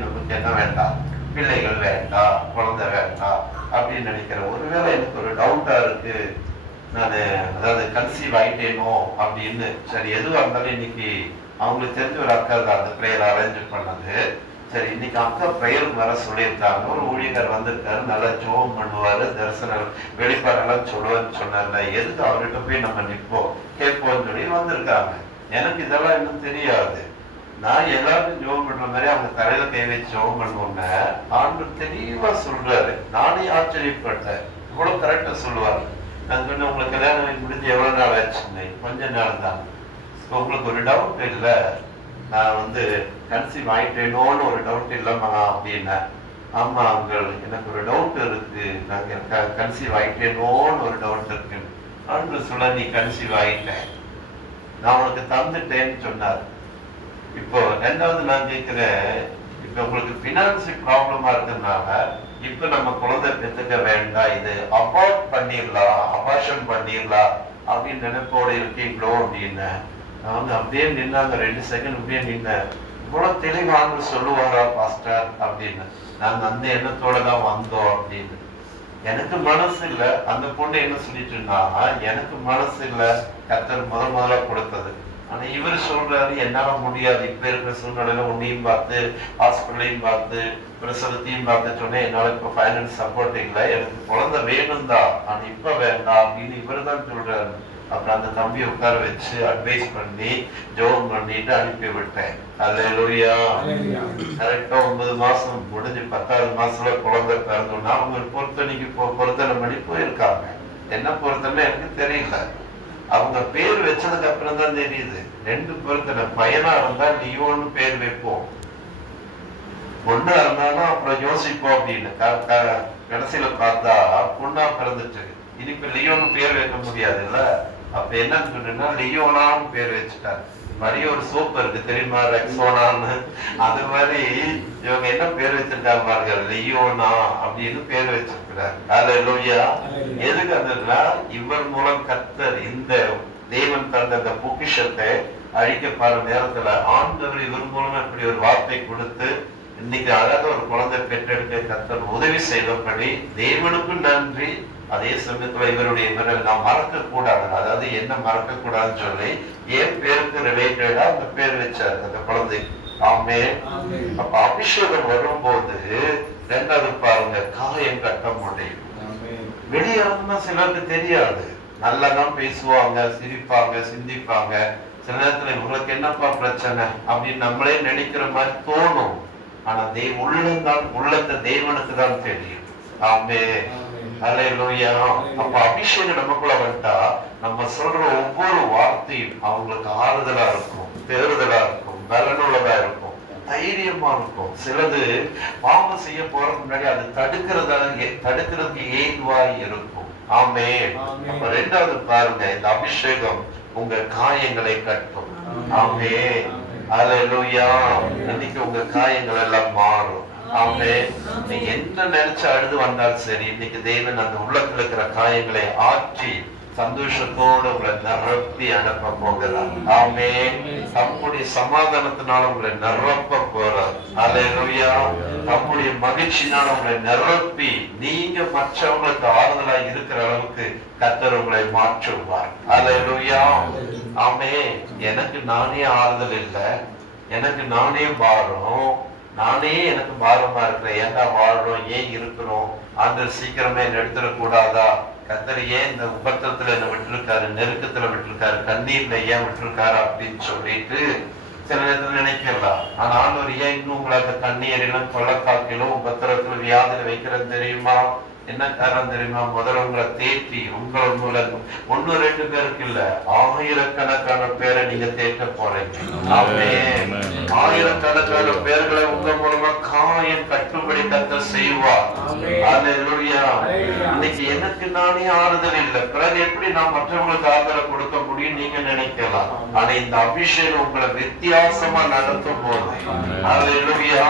நமக்கு என்ன வேண்டாம், பிள்ளைகள் வேண்டாம், குழந்தை வேண்டாம் அப்படின்னு நினைக்கிறேன். ஒருவேளை எனக்கு ஒரு டவுட்டா இருக்கு, நான் அதாவது கன்சீவ் ஆயிட்டேனோ அப்படின்னு. சரி, எதுவாக இருந்தாலும் இன்னைக்கு அவங்களுக்கு தெரிஞ்ச ஒரு அக்கா தான் அந்த ப்ரேயர் அரேஞ்ச் பண்ணது. சரி, இன்னைக்கு அக்கா ப்ரேயருக்கு வர சொல்லியிருக்காங்க. ஒரு ஊழியர் வந்திருக்காரு, நல்லா ஜோம் பண்ணுவாரு, தரிசனம் வெளிப்பாடெல்லாம் சொல்லுவான்னு சொன்னார்ல, எதுக்கு அவர்கிட்ட போய் நம்ம நிற்போம் கேட்போம்னு சொல்லி வந்திருக்காங்க. எனக்கு இதெல்லாம் இன்னும் தெரியாது. நான் எல்லாருக்கும் ஜெபம் பண்ற மாதிரி அவங்க தலையில கை வச்சு ஜெபம் பண்ணுவோம்னா ஆண்டவர் தெளிவா சொல்றாரு. நானே ஆச்சரியப்பட்டேன், இவ்வளவு கரெக்டா சொல்லுவாரு. நான் சொன்னேன், உங்களுக்கு கல்யாணம் முடிஞ்சு எவ்வளவு நாள் ஆச்சுன்னு. கொஞ்ச நாள் தான். உங்களுக்கு ஒரு டவுட் இல்லை, நான் கன்சீவ் ஆயிட்டேனோன்னு ஒரு டவுட் இல்லைம்மா அப்படின்னா, ஆமா அங்கள் எனக்கு ஒரு டவுட் இருக்கு, நாங்க கன்சீவ் ஆயிட்டேனோன்னு ஒரு டவுட் இருக்கு. ஆண்டு சொல்ல, நீ கன்சீவ் ஆயிட்டேன், நான் உனக்கு தந்துட்டேன்னு சொன்னார். இப்போ ரெண்டாவது நான் கேட்கிறேன், இப்ப உங்களுக்கு பினான்சியல் ப்ராப்ளமா இருக்கிறதுனால இப்ப நம்ம குழந்தை பெற்றுக்க வேண்டாம், இது அபார்ட் பண்ணிடலாம், அபார்ஷன் பண்ணிடலாம் அப்படின்னு நினைப்போடு இருக்கீங்களோ அப்படின்னு. நான் அப்படியே நின்னாங்க, 2 செகண்ட் அப்படியே நின்னேன். இவ்வளவு தெளிவான சொல்லுவாரா பாஸ்டர் அப்படின்னு. நாங்க அந்த எண்ணத்தோட தான் வந்தோம் அப்படின்னு. எனக்கு மனசு இல்ல. அந்த பொண்ணு என்ன சொல்லிட்டு இருந்தா, எனக்கு மனசு இல்ல, கர்த்தர் முதல்ல கொடுத்தது. ஆனா இவர் சொல்றாரு, என்னால முடியாது, இப்ப இருக்கிற சூழ்நிலையில உன்னையும் பார்த்து, ஹாஸ்பிட்டலையும் பார்த்து, பிரசவத்தையும் பார்த்து சொன்னேன், என்னால இப்ப ஃபைனான்ஸ் சப்போர்ட் இல்லை, எனக்கு குழந்தை வேணும் தான், ஆனா இப்ப வேண்டாம் அப்படின்னு இவர் தான் சொல்றாரு. அப்புறம் அந்த தம்பியை உட்கார வச்சு அட்வைஸ் பண்ணி ஜெபம் பண்ணிட்டு அனுப்பி விட்டேன். அல்லேலூயா. கரெக்டா 9 மாசம் முடிஞ்சு 10வது மாசத்துல குழந்தை பிறந்தோம்னா அவங்க பொருத்தனைக்கு பொருத்தனை பண்ணி போயிருக்காங்க. என்ன பொருத்தனை எனக்கு தெரியல. அவங்க பேர் வச்சதுக்கு அப்புறம் தான் தெரியுது. 2 பொருத்தனை. பையனா இருந்தா லியோன்னு பேர் வைப்போம், பொண்ணா இருந்தாலும் அப்புறம் யோசிப்போம் அப்படின்னு. கடைசியில பார்த்தா பொண்ணா பிறந்துட்டு இனி இப்ப லியோன்னு பேர் வைக்க முடியாது இல்ல. அப்ப என்னன்னு சொன்னா லியோனான்னு பேர் வச்சுட்டாரு. மறுபடியும் ஒரு சோப்பு இருக்கு தெரியுமா, ரெக்ஸோனான்னு. அது மாதிரி இவங்க என்ன பேர் வச்சிருக்காங்க பாருங்க, லியோனா அப்படின்னு பேர் வச்சிருக்கிறார். அல்லேலூயா. எதுக்கு அதுன்னா, இவர் மூலம் கர்த்தர் இந்த தேவன் தந்த அந்த பொக்கிஷத்தை அழிக்க பாரு நேரத்துல ஆண்டவர் இவர் மூலமா இப்படி ஒரு வார்த்தை கொடுத்து இன்னைக்கு அழகாக ஒரு குழந்தை பெற்றெடுக்க கர்த்தர் உதவி செய்தபடி தேவனுக்கும் நன்றி. அதே சமயத்துல இவருடைய நாம் மறக்க கூடாது. அதாவது என்ன மறக்க கூடாதுன்னு சொல்லி என் பேருக்கு ரிலேட்டடா அந்த பேர் வச்சாரு அந்த குழந்தைக்கு. ஆமே. அப்ப அபிஷேகம் வரும்போது 2வது பாருங்க, காயம் கட்ட முடியும். வெளியே இருந்தா சிலருக்கு தெரியாது, நல்லாதான் பேசுவாங்க, சிரிப்பாங்க, சிந்திப்பாங்க. சில நேரத்துல இவங்களுக்கு என்னப்பா பிரச்சனை அப்படின்னு நம்மளே நினைக்கிற மாதிரி தோணும். ஆனா உள்ளத்தை தேவனுக்கு தான் தெரியும். ஆமே. அல்லேலூயா. அப்ப அபிஷேகம் நமக்குள்ள வந்துட்டா நம்ம சொல்ற ஒவ்வொரு வார்த்தையும் அவங்களுக்கு ஆறுதலா இருக்கும், தேறுதலா இருக்கும், பலனுள்ளதா இருக்கும், தைரியமா இருக்கும். சிலது பாவம் செய்ய போறதுக்கு முன்னாடி அது தடுக்கிறதுக்கு ஏதுவாய் இருக்கும். ஆமே. அப்ப 2வது பாருங்க, இந்த அபிஷேகம் உங்க காயங்களை கட்டும். ஆமே. அல்லேலூயா. இன்னைக்கு உங்க காயங்கள் எல்லாம் மாறும். ஆமே. நீங்க என்ன நினைச்சு அழுது வந்தாலும் சரி, இன்னைக்கு தேவன் அந்த உள்ளத்துல இருக்கிற காயங்களை ஆற்றி சந்தோஷத்தோடு உங்களை நிரப்பி அனுப்ப போகிறார். ஆமே. தம்முடைய சமாதானத்தினால உங்களை நிரப்ப போறார். அல்லேலூயா. தம்முடைய மகிழ்ச்சினால உங்களை நிரப்பி நீங்க மற்றவங்களுக்கு ஆறுதலா இருக்கிற அளவுக்கு கர்த்தர் உங்களை மாற்றுவார். அல்லேலூயா. ஆமே. எனக்கு நானே ஆறுதல் இல்லை, எனக்கு நானே பாரம், நானே எனக்கு பாரமா இருக்கிறேன், ஏன்டா வாழ்றோம், ஏன் இருக்கிறோம், ஆண்டவர் சீக்கிரமே என்ன எடுத்துடக்கூடாதா, கர்த்தர் ஏன் இந்த உபத்திரத்துல என்ன விட்டுருக்காரு, நெருக்கத்துல விட்டுருக்காரு, கண்ணீர்ல ஏன் விட்டுருக்காரு அப்படின்னு சொல்லிட்டு சில நேரத்துல நினைக்கலாம். ஆனா ஆண்டவர் ஏன் இன்னும் உங்களை அந்த கண்ணீரிலும் கொள்ளக்காக்கிலும் உபத்திரத்துல வியாதியில வைக்கிறது தெரியுமா? என்ன காரணம் தெரியுமா? முதல்ல உங்களை தேற்றி உங்கள் மூலம் 1-2 பேருக்கு இல்ல, ஆயிரக்கணக்கான பேரை நீங்க தேற்ற போறீங்க. ஆயிரக்கணக்கான பேர்களை உங்க மூலமா காயம் கட்டும்படி கர்த்தர் செய்வார். அல்லேலூயா. இன்னைக்கு எனக்கு நானே ஆறுதல் இல்லை, பிறகு எப்படி நான் மற்றவங்களுக்கு ஆறுதலை கொடுக்க முடியும் நீங்க நினைக்கலாம். ஆனா இந்த அபிஷேகம் உங்களை வித்தியாசமா நடத்தும் போது, அல்லேலூயா,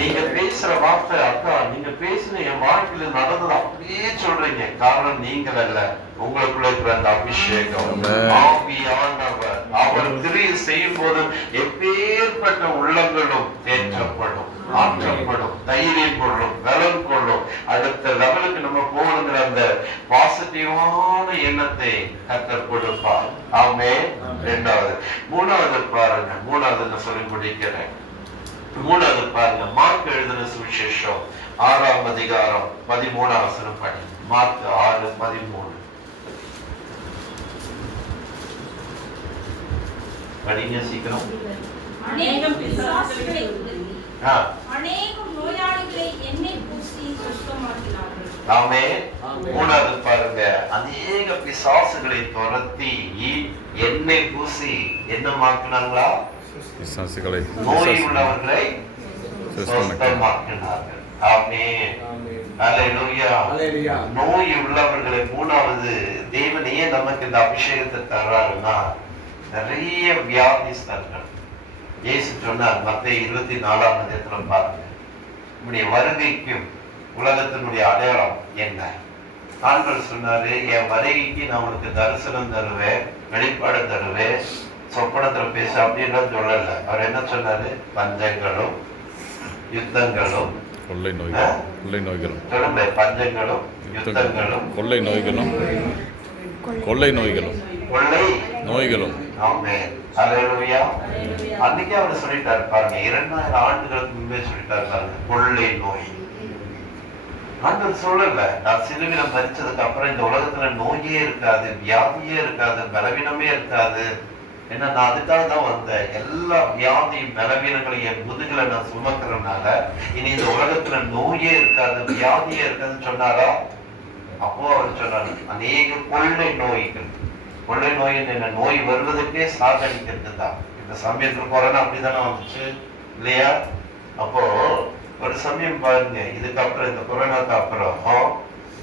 நீங்க பேசுற வார்த்தை, அக்கா நீங்க பேசின என் வாழ்க்கையில நடந்தது அப்படியே சொல்றீங்க. காரணம் நீங்கள் அல்ல, உங்களுக்குள்ள இருக்கிற அந்த அபிஷேகம். ஆவியானவர் அவர் கிரியை செய்யும் போது எப்பேற்பட்ட உள்ளங்களும் தேற்றப்படும், ஆற்றப்படும், தைரியம் கொள்ளும், பலம் கொள்ளும். அடுத்த லெவலுக்கு நம்ம போகணுங்கிற அந்த பாசிட்டிவான எண்ணத்தை கர்த்தர் கொடுப்பார். ஆமே. 2வது. 3வது பாருங்க, 3வது நான் சொல்லி முடிக்கிறேன். 3வது பாருங்க, மார்க் எழுதின சுவிசேஷம் 6ஆம் அதிகாரம் 13ஆம் வசனம் படி. மார்க் 6:13 படிங்க சீக்கிரம். அநேகம் பிசாசுகளை துரத்தி அநேகம் நோயாளிகளை எண்ணெய் பூசி சுத்தமாக்கினார்கள். ஆமென். மூணாவது பாருங்க, அநேக பிசாசுகளை துரத்தி எண்ணெய் பூசி என்ன மாற்றினாங்களா? பிசாசுகளை, நோய் உள்ளவர்களை சுத்தமாக்கினார்கள். ஆமென். அல்லேலூயா. நோய் உள்ளவர்களை மூணாவது தேவனையே நமக்கு இந்த அபிஷேகத்தை தர்றாருன்னா, நிறைய வியாதிஸ்தர்கள் இயேசு சொன்னார் மத்தேயு 24ஆம் அதிகாரத்துல பாருங்க, உம்முடைய வருகைக்கும் உலகத்தினுடைய அடையாளம் என்ன? ஆண்டவர் சொன்னாரு, என் வருகைக்கு நான் உனக்கு தரிசனம் தருவேன், வெளிப்பாடு தருவேன், சொப்பனத்துல பேச அப்படின்னு சொல்லல. அவர் என்ன சொன்னாரு? பஞ்சங்களும் யுத்தங்களும் கொள்ளை நோய்களும் சொல்லுங்க, பஞ்சங்களும் யுத்தங்களும் கொள்ளை நோய்களும் ஆமென். அல்லேலூயா. அன்னைக்கே அவர் சொல்லிட்டாரு பாருங்க, 2000 ஆண்டுகளுக்கு முன்பே சொல்லிட்டாரு பாருங்க, கொள்ளை நோய். ஆண்டவர் சொல்லல, நான் சிலுவையில மரிச்சதுக்கு அப்புறம் இந்த உலகத்துல நோயே இருக்காது, வியாதியே இருக்காது, பலவீனமே இருக்காது. ஏன்னா நான் அதுக்காக தான் வந்தேன். எல்லா வியாதியும் பலவீனங்களையும் என் முதுகுல நான் சுமக்கிறதுனால இனி இந்த உலகத்துல நோயே இருக்காது, வியாதியே இருக்காதுன்னு சொன்னாரா? அப்போ அவர் சொன்னாரு, அநேக கொள்ளை நோய்கள். கொள்ளை நோய் என்ன? நோய் வருவதற்கே சாகடிக்கிறது தான். இந்த சமயத்துல கொரோனா அப்படிதானே வந்துச்சு இல்லையா? அப்போ ஒரு சமயம் பாருங்க, இதுக்கப்புறம் இந்த கொரோனாக்கு அப்புறம்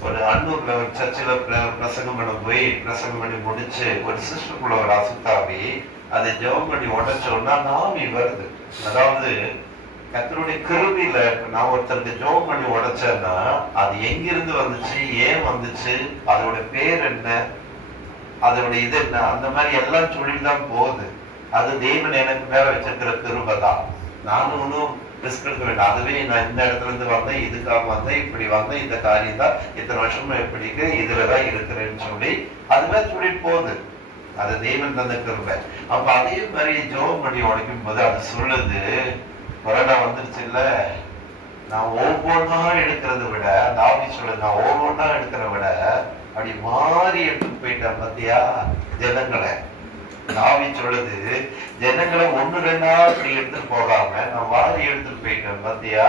ஒரு அன்னூர்ல ஒரு சர்ச்சில் பிரசங்கம் பண்ணி முடிச்சு ஒரு சிஸ்டருக்குள்ள ஒரு அசுத்தாவி அதை ஜெபம் பண்ணி உடைச்சோம்னா நாவி வருது. அதாவது கர்த்தருடைய கிருபையில நான் ஒருத்தருக்கு ஜெபம் பண்ணி உடைச்சேன்னா அது எங்கிருந்து வந்துச்சு, ஏன் வந்துச்சு, அதோட பேர் என்ன, அதோட இது என்ன, அந்த மாதிரி எல்லாம் சொல்லிதான் போகுது. அது தேவன் எனக்கு மேல வச்சிருக்கிற கிருபை தான். நானும் ஒன்றும் ரிஸ்க் எடுக்க வேண்டாம். அதுவே நான் இந்த இடத்துல இருந்து வந்தேன், இதுக்காக வந்தேன், இப்படி வந்தேன், இந்த காரியம் தான் இத்தனை வருஷமா எப்படி இருக்கு, இதுலதான் இருக்கிறேன்னு சொல்லி அதுவே சொல்லிட்டு போகுது. அது தேவன் தந்த கிருபை. அப்ப அதே மாதிரி ஜெபம் பண்ணி உடைக்கும் போது அது சொல்லுது, கொரோனா வந்துருச்சு இல்ல, நான் ஒவ்வொன்னா எடுக்கிறத விட, தாவி சொல்லுது, நான் ஒவ்வொன்னா எடுக்கிறத விட அப்படி மாறி எடுத்துட்டு போயிட்டேன் பத்தியா ஜனங்களை. தாவி சொல்லுது, ஜனங்களை 1-2 அப்படி எடுத்துட்டு போகாம நான் வாரி எடுத்துட்டு போயிட்டேன் பத்தியா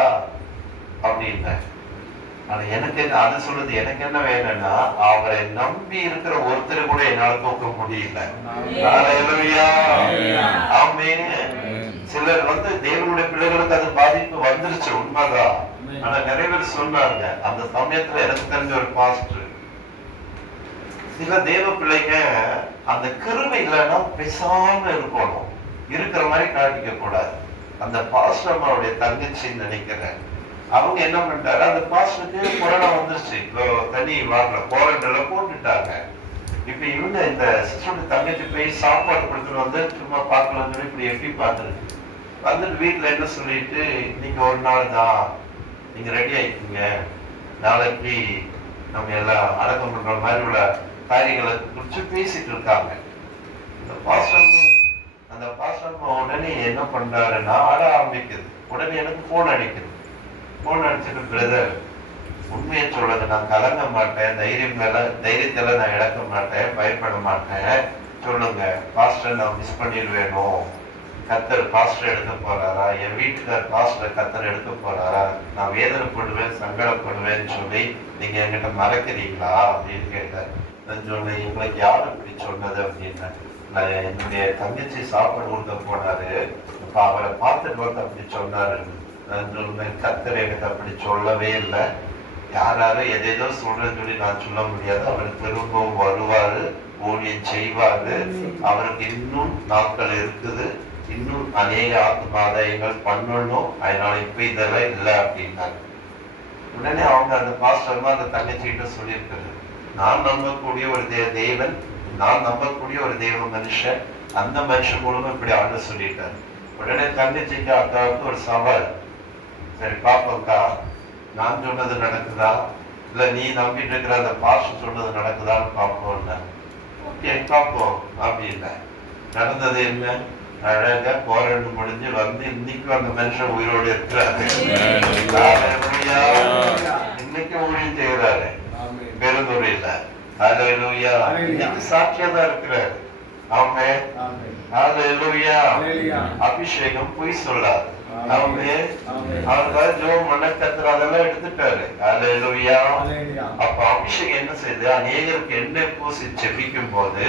அப்படின்னு. ஆனா எனக்கு அது சொல்லுது, எனக்கு என்ன வேணும்னா அவரை நம்பி இருக்கிற ஒருத்தரை கூட என்னால தூக்க முடியல. ஆமென். சிலர் தேவனுடைய பிள்ளைகளுக்கு அது பாதிப்பு வந்துருச்சு, உண்மைதான். ஆனா நிறைய பேர் சொன்னாங்க, அந்த சமயத்துல எனக்கு தெரிஞ்ச ஒரு பாஸ்டர், சில தேவ பிள்ளைங்க அந்த கிருபை இல்லைன்னா பேசாம இருக்கணும், இருக்கிற மாதிரி காட்டிக்க கூடாது. அந்த பாஸ்டர் அம்மாவுடைய தங்கச்சின்னு நினைக்கிறேன், அவங்க என்ன பண்ணிட்டாரு, அந்த பாஸ்டருக்கு கொரோனா வந்துருச்சு. இப்போ தனி வாரல குவாரண்டைன்ல போட்டுட்டாங்க. இப்ப இவங்க இந்த சிஸ்டருடைய தங்கச்சி போய் சாப்பாடு கொடுத்துட்டு சும்மா பார்க்கலாம்னு சொல்லி இப்படி எப்படி பார்த்துருக்கு வந்துட்டு வீட்டுல என்ன சொல்லிட்டு, இன்னைக்கு ஒரு நாள் தான், நீங்க ரெடி ஆயிக்கீங்க, நாளைக்கு நம்ம எல்லாம் அடக்கம் பண்ற மாதிரி உள்ள காரியங்களை குறிச்சு பேசிட்டு இருக்காங்க. அந்த பாஸ்டர் உடனே என்ன பண்றாருன்னா ஆட ஆரம்பிக்குது. உடனே எனக்கு போன் அடிக்குது. போன் அடிச்சுட்டு, பிரதர் உண்மையை சொல்லுங்க, நான் கலங்க மாட்டேன், தைரியத்துல நான் இழக்க மாட்டேன், பயப்பட மாட்டேன், சொல்லுங்க பாஸ்டர் நான் மிஸ் பண்ணிடுவேனோ, கத்தர் பாஸ்டர் எடுக்க போறாரா, என் வீட்டுக்கார் பாஸ்டர் கத்தர் எடுக்க போறாரா, நான் வேதனைப்படுவேன், சங்கடப்படுவேன்னு சொல்லி நீங்க என்கிட்ட மறக்கிறீங்களா அப்படின்னு கேட்டார். நான் சொன்னேன், எங்களுக்கு யாரு இப்படி சொன்னது அப்படின்னா, நான் என்னுடைய தங்கச்சி சாப்பாடு கொடுக்க போனாரு, அப்ப அவரை பார்த்துட்டு வந்து அப்படி சொன்னாரு. நான் சொன்னேன், கத்தர் எனக்கு அப்படி சொல்லவே இல்லை, யாரும் எதேதோ சொல்றேன்னு சொல்லி நான் சொல்ல முடியாது, அவர் திரும்பவும் வருவாரு, ஊழியம் செய்வாரு, அவருக்கு இன்னும் நாட்கள் இருக்குது, இன்னும் அநேக ஆத்மாதாயங்கள் பண்ணணும், அதனால இப்ப இதெல்லாம் இல்லை அப்படின்னாங்க. உடனே அவங்க அந்த பாஸ்டர் அந்த தங்கச்சிகிட்ட சொல்லியிருக்காரு, நான் நம்பக்கூடிய ஒரு தேவன், நான் நம்பக்கூடிய ஒரு தேவ மனுஷன், அந்த மனுஷன் மூலமா இப்படி ஆண்டு சொல்லிட்டாரு. உடனே தங்கச்சிக்கு அக்காவுக்கு ஒரு சவால், சரி பாப்போம்க்கா, நான் சொன்னது நடக்குதா இல்ல நீ நம்பிட்டு இருக்கிற அந்த பாஸ்டர் சொன்னது நடக்குதான்னு பார்ப்போம்ல. ஓகே பார்ப்போம் அப்படின்னா நடந்தது என்ன, அழகா போராண்டு முடிஞ்சு இன்னைக்கு அந்த மனுஷன் உயிரோடு இருக்கிறாரு, இன்னைக்கு ஊழியம் செய்யறாரு பெருந்துறையில. இன்னைக்கு சாட்சியா தான் இருக்கிறாரு. ஆமென். ஹalleluya. அபிஷேகம் பொய் சொல்லாது. ஆமென். அவருக்காக ஜெபம் பண்ண கர்த்தர் அதெல்லாம் எடுத்துட்டாரு. ஹalleluya. அப்ப அபிஷேகம் என்ன செய்யுது? அநேகருக்கு எண்ணெய் பூசி ஜெபிக்கும் போது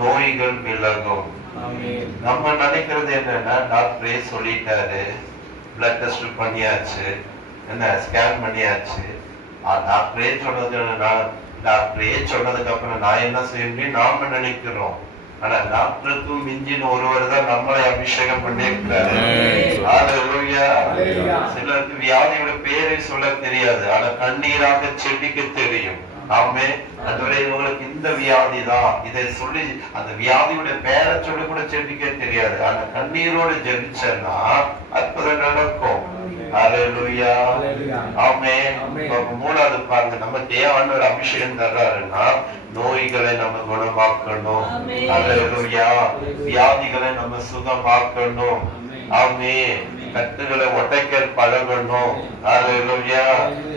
நோய்கள் விலகும். நம்ம நினைக்கிறது என்னன்னா, டாக்டரே சொல்லிட்டாரு, பிளட் டெஸ்ட் பண்ணியாச்சு, என்ன ஸ்கேன் பண்ணியாச்சு, டாக்டரே சொன்னதுக்கு அப்புறம் நான் என்ன செய்ய முடியும் நாம நினைக்கிறோம். ஆனா டாக்டருக்கும் மிஞ்சின ஒருவர் தான் நம்மளை அபிஷேகம் பண்ணியிருக்கிறாரு. சிலருக்கு வியாதியோட பேரை சொல்ல தெரியாது, ஆனா கண்ணீராக செபிக்க தெரியும். ஆமே. அதுவரை இவங்களுக்கு இந்த வியாதி தான், இதை சொல்லி அந்த வியாதியோட பேரை சொல்லி கூட செபிக்க தெரியாது, ஆனா கண்ணீரோடு ஜெபிச்சேன்னா அற்புதம் நடக்கும். ஹalleluya. ஆமென். மூணாவது பாருங்க, நமக்கு ஏன் ஆண்டவர் அபிஷேகம் தர்றாருன்னா நோய்களை நம்ம குணமாக்கணும். ஹalleluya. வியாதிகளை நம்ம சுகமாக்கணும். ஆமென். கட்டுகளை உடைக்க பழகணும். ஹalleluya.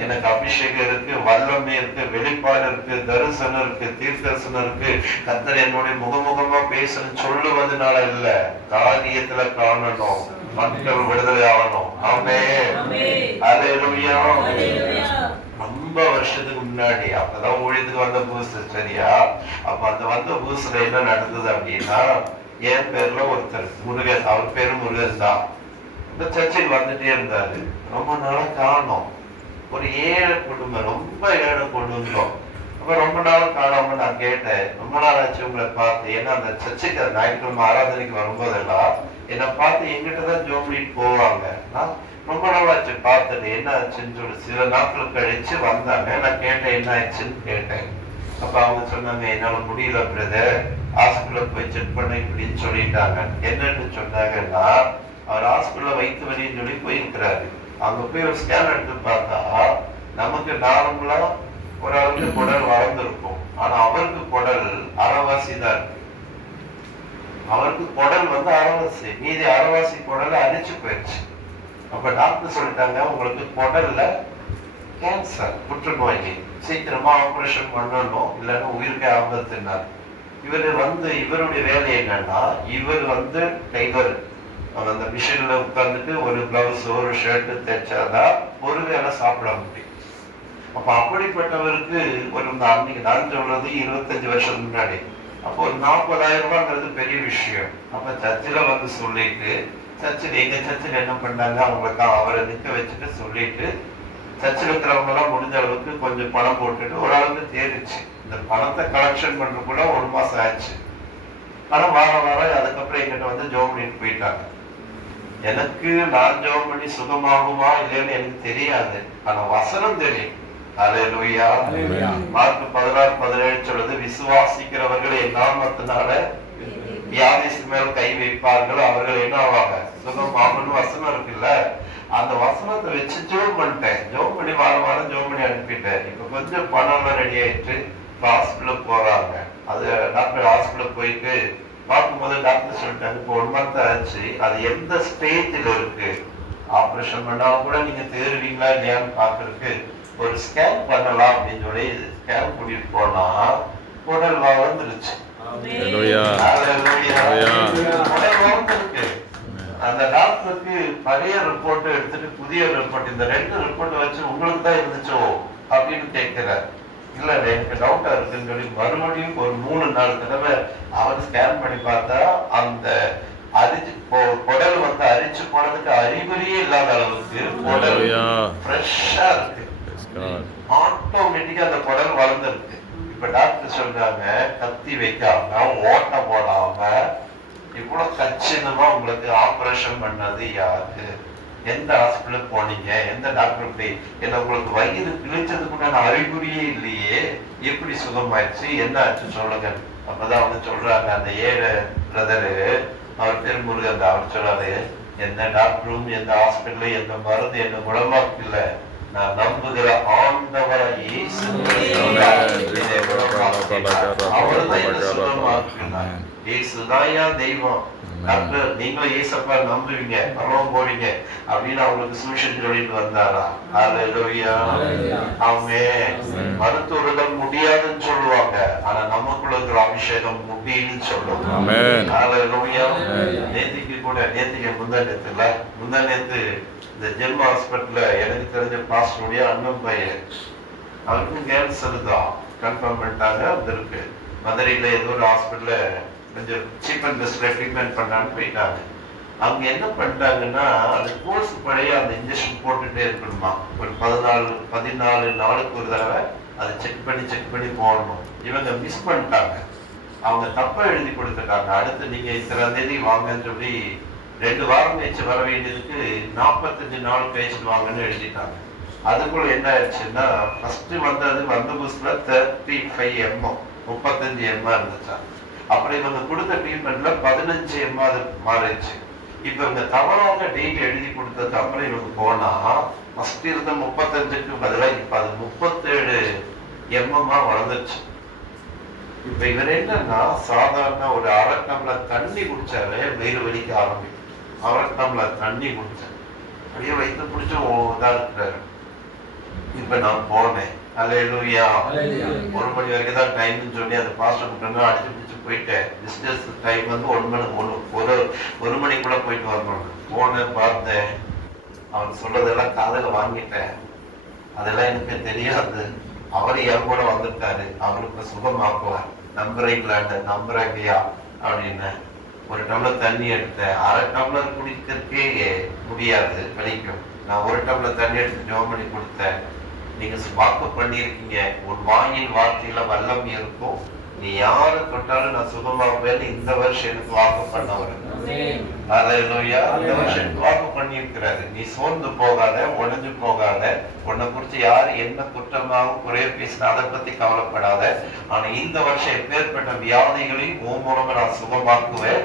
எனக்கு அபிஷேகம் இருக்கு, வல்லமை இருக்கு, வெளிப்பாடு இருக்கு, தரிசனம் இருக்கு, தீர்க்கதரிசனம் இருக்கு. கர்த்தர் என்னோட முகமுகமா பேசணும் சொல்லுவதனால இல்ல, காரியத்துல காணணும், மக்கள் விடுதலை ஆகணும். ஆமென். ஹalleluya. ரொம்ப வருஷத்துக்கு முன்னாடி அப்பதான் ஊழியத்துக்கு வந்த புதுசு, சரியா? அப்ப அந்த வந்த புதுசுல என்ன நடந்தது அப்படின்னா, என் பேர்ல ஒருத்தர் முருகன், அவர் பேரு முருகன் தான், இந்த சர்ச்சைக்கு வந்துட்டே இருந்தாரு. ரொம்ப நாளா காணோம். ஒரு ஏழை குடும்பம், ரொம்ப ஏழை குடும்பம். அப்ப ரொம்ப நாள் காணாம நான் கேட்டேன், ரொம்ப நாள் ஆச்சு உங்களை பார்த்து. ஏன்னா அந்த சர்ச்சைக்கு ஞாயிற்றுக்கிழமை ஆராதனைக்கு வரும்போதெல்லாம் என்னை பார்த்து எங்கிட்டதான் ஜோம் பண்ணிட்டு போவாங்க. நான் ரொம்ப நாள் ஆச்சு பார்த்துட்டு, என்ன ஆச்சுன்னு சொல்லி சில நாட்கள் கழிச்சு வந்தாங்க. நான் கேட்டேன் என்ன ஆச்சுன்னு கேட்டேன். அப்ப அவங்க சொன்னாங்க, என்னால முடியல பிரதர், ஹாஸ்பிட்டல் போய் செக் பண்ண இப்படின்னு சொல்லிட்டாங்க. என்னன்னு சொன்னாங்கன்னா, அவர் ஹாஸ்பிட்டல்ல வயிற்று வலின்னு சொல்லி போயிருக்கிறாரு. அங்க போய் ஒரு ஸ்கேன் எடுத்து பார்த்தா நமக்கு நார்மலா ஒரு அளவுக்கு குடல் வளர்ந்துருக்கும், ஆனா அவருக்கு குடல் அரைவாசி தான் இருக்கு. அவருக்கு குடல் அரைவாசி, மீதி அரைவாசி குடலை அரிச்சு போயிடுச்சு. அப்ப டாக்டர் சொல்லிட்டாங்க, உங்களுக்கு குடல்ல கேன்சர், புற்றுநோய், சீக்கிரமா ஆபரேஷன் பண்ணணும், இல்லைன்னா உயிருக்கே ஆபத்துனார். இவருடைய வேலை என்னன்னா, இவர் டைலர், அந்த மிஷின்ல உட்கார்ந்துட்டு ஒரு பிளவுஸ் ஒரு ஷர்ட் தைச்சாதான் ஒரு வேலை சாப்பிட முடியும். அப்ப அப்படிப்பட்டவருக்கு ஒரு அன்னைக்கு நான் சொல்றது 25 வருஷம் முன்னாடி, அப்போ ஒரு 40,000 ரூபாய்ங்கிறது பெரிய விஷயம். அப்ப சர்ச்சில் சொல்லிட்டு, சர்ச்சில் எங்க சர்ச்சில் என்ன பண்ணாங்க, அவங்களுக்கு அவரை நிக்க வச்சுட்டு சொல்லிட்டு, சர்ச்சில் இருக்கிறவங்க எல்லாம் முடிஞ்ச அளவுக்கு கொஞ்சம் பணம் போட்டுட்டு ஓரளவுக்கு தேடிச்சு. இந்த பணத்தை கலெக்ஷன் பண்றதுக்குள்ள 1 மாசம் ஆச்சு. ஆனா வாரம் அதுக்கப்புறம் எங்கிட்ட ஜோம் பண்ணிட்டு போயிட்டாங்க. எனக்கு நான் ஜெபம் பண்ணி சுகமாகுமா இல்லைன்னு எனக்கு தெரியாது, ஆனா வசனம் தெரியும். ஹalleluya. மார்க் 16:17 சொல்லுது, விசுவாசிக்கிறவர்கள் என் நாமத்தினால வியாதி மேல் கை வைப்பார்கள், அவர்கள் என்ன ஆவாங்க, சுகமாகணும்னு வசனம் இருக்குல்ல. அந்த வசனத்தை வச்சு ஜெபம் பண்ணிட்டேன். ஜெபம் பண்ணி வாரம் ஜெபம் பண்ணி அனுப்பிட்டேன். இப்ப கொஞ்சம் பணம் எல்லாம் ரெடி ஆயிட்டு ஹாஸ்பிட்டலுக்கு போறாங்க. அது டாக்டர் ஹாஸ்பிட்டலுக்கு போயிட்டு பார்க்கும்போது டாக்டர் சொல்லிட்டாங்க, இப்போ 1 month ஆச்சு, அது எந்த ஸ்டேஜில் இருக்கு, ஆப்ரேஷன் பண்ணாலும் கூட நீங்க தேறுவீங்களா இல்லையான்னு பார்க்கறதுக்கு ஒரு ஸ்கேன் பண்ணலாம் அப்படின்னு சொல்லி ஸ்கேன் கூட்டிட்டு போனா குடல் வளர்ந்துருச்சு. அந்த டாக்டருக்கு பழைய ரிப்போர்ட் எடுத்துட்டு புதிய ரிப்போர்ட், இந்த 2 ரிப்போர்ட் வச்சு உங்களுக்கு தான் இருந்துச்சோ அப்படின்னு கேட்கிறார். இல்ல எனக்கு டவுட்டா இருக்குன்னு சொல்லி மறுபடியும் ஒரு 3-4 தடவை அவர் ஸ்கேன் பண்ணி பார்த்தா அந்த குடல் அரிச்சு போனதுக்கு அறிகுறியே இல்லாத அளவுக்கு குடல் ஃப்ரெஷ்ஷா இருக்கு. ஆட்டோமேட்டிக்கா அந்த குடல் வளர்ந்துருக்கு. இப்ப டாக்டர் சொல்றாங்க, கத்தி வைக்காம ஓட்ட போடாம இவ்வளவு கச்சிதமா உங்களுக்கு ஆபரேஷன் பண்ணது யாரு, எந்த ஹாஸ்பிட்டலுக்கு போனீங்க, எந்த டாக்டர் போய், என்ன உங்களுக்கு வயிறு கிழிச்சதுக்குண்டான அறிகுறியே இல்லையே, எப்படி சுகமாயிடுச்சு, என்ன ஆச்சு சொல்லுங்க. அப்பதான் சொல்றாங்க, அந்த ஏழை பிரதரு, அவர் பேர் முருகன், அவர் சொல்றாரு, எந்த டாக்டரும் எந்த ஹாஸ்பிட்டலும் எந்த மருந்து என்ன குணமாக்கல, நான் நம்புகிற ஆண்டவரை இயேசு இயேசுதான் தெய்வம். டாக்டர் நீங்களும் இயேசப்பா நம்புவீங்க, பரவம் போவீங்க அப்படின்னு அவங்களுக்கு சூஷன் சொல்லிட்டு வந்தாரா? ஹalleluya. ஆமென். மருத்துவர்கள் முடியாதுன்னு சொல்லுவாங்க, ஆனா நமக்குள்ள இருக்கிற அபிஷேகம் முடின்னு சொல்லும். ஆமென். ஹalleluya. நேத்திக்கு முந்தானேத்து இந்த ஜெம் ஹாஸ்பிட்டல்ல எனக்கு தெரிஞ்ச பாஸ்டருடைய அண்ணன் பையன், அவருக்கும் கேன்சர் தான் கன்ஃபார்ம் பண்ணிட்டாங்க. அது இருக்கு மதுரையில ஏதோ ஒரு ஹாஸ்பிட்டல்ல கொஞ்சம் சீப் அண்ட் பெஸ்ட்ல ட்ரீட்மெண்ட் பண்ணான்னு போயிட்டாங்க. அவங்க என்ன பண்ணிட்டாங்கன்னா, அந்த கோர்ஸ் பழைய அந்த இன்ஜெக்ஷன் போட்டுட்டே இருக்கணுமா, ஒரு 14 நாளுக்கு ஒரு தடவை அதை செக் பண்ணி போடணும். இவங்க மிஸ் பண்ணிட்டாங்க, அவங்க தப்பா எழுதி கொடுத்துட்டாங்க. அடுத்து நீங்க இத்தனை தேதி வாங்கன்னு சொல்லி 2 வாரம் கழிச்சு வர வேண்டியதுக்கு 45 நாள் கழிச்சுட்டு வாங்கன்னு எழுதிட்டாங்க. அதுக்குள்ள என்ன ஆயிடுச்சுன்னா, ஃபர்ஸ்ட் வந்த புதுசுல 35 mm 35 mm இருந்துச்சா. அப்புறம் இவங்க கொடுத்த ட்ரீட்மெண்ட்ல 15 mm அது மாறிடுச்சு. இப்ப இவங்க தவறாக டெய்லி எழுதி கொடுத்ததுக்கு அப்புறம் இவங்க போனா ஃபர்ஸ்ட் இருந்த 35க்கு பதிலாக இப்ப அது 37 mm வளர்ந்துச்சு. இப்ப இவர் என்னன்னா, சாதாரண ஒரு 1/2 டம்ளர் தண்ணி குடிச்சாலே வயிறு வலிக்க ஆரம்பிக்கும். 1/2 டம்ளர் தண்ணி குடிச்சேன், அப்படியே வயிற்று பிடிச்சி இதா இருக்கிறாரு. இப்ப நான் போனேன், அல்லேலூயா, 1 மணி வரைக்கும் தான் டைம்னு சொல்லி அந்த பாஸ்டர் கிட்ட அடிச்சு பிடிச்சு போயிட்டேன். டிஸ்டன்ஸ் டைம் 1 மணிக்குள்ள போயிட்டு வரணும். போனேன், பார்த்தேன், அவன் சொல்றதெல்லாம் காதல வாங்கிட்டேன். அதெல்லாம் எனக்கு தெரியாது. அவரு என் கூட வந்துட்டாரு, அவருக்கு சுகமாக்குவார், நம்புறீங்களா அப்படின்னு. 1 டம்ளர் தண்ணி எடுத்தேன். 1/2 டம்ளர் குடிக்கிறதுக்கே முடியாது, வலிக்கும். நான் 1 டம்ளர் தண்ணி எடுத்து ஜெபம் பண்ணி கொடுத்தேன். நீங்க வாக்கு பண்ணியிருக்கீங்க, உன் வாயின் வார்த்தையில வல்லம் இருக்கும், நீ யாரு தொட்டாலும் நான் சுகமாகுவேன்னு இந்த வருஷம் எனக்கு வாக்கு பண்ணவர். அல்லேலூயா. இந்த வருஷம் எனக்கு வாக்கு பண்ணி இருக்கிறாரு. நீ சோர்ந்து போகாத, உடைஞ்சு போகாத, உன்னை குறிச்சு யாரு என்ன குற்றமாகவும் குறைய பேசினா அதை பத்தி கவலைப்படாத. ஆனா இந்த வருஷம் எப்பேற்பட்ட வியாதிகளையும் உன் மூலமா நான் சுகமாக்குவேன்.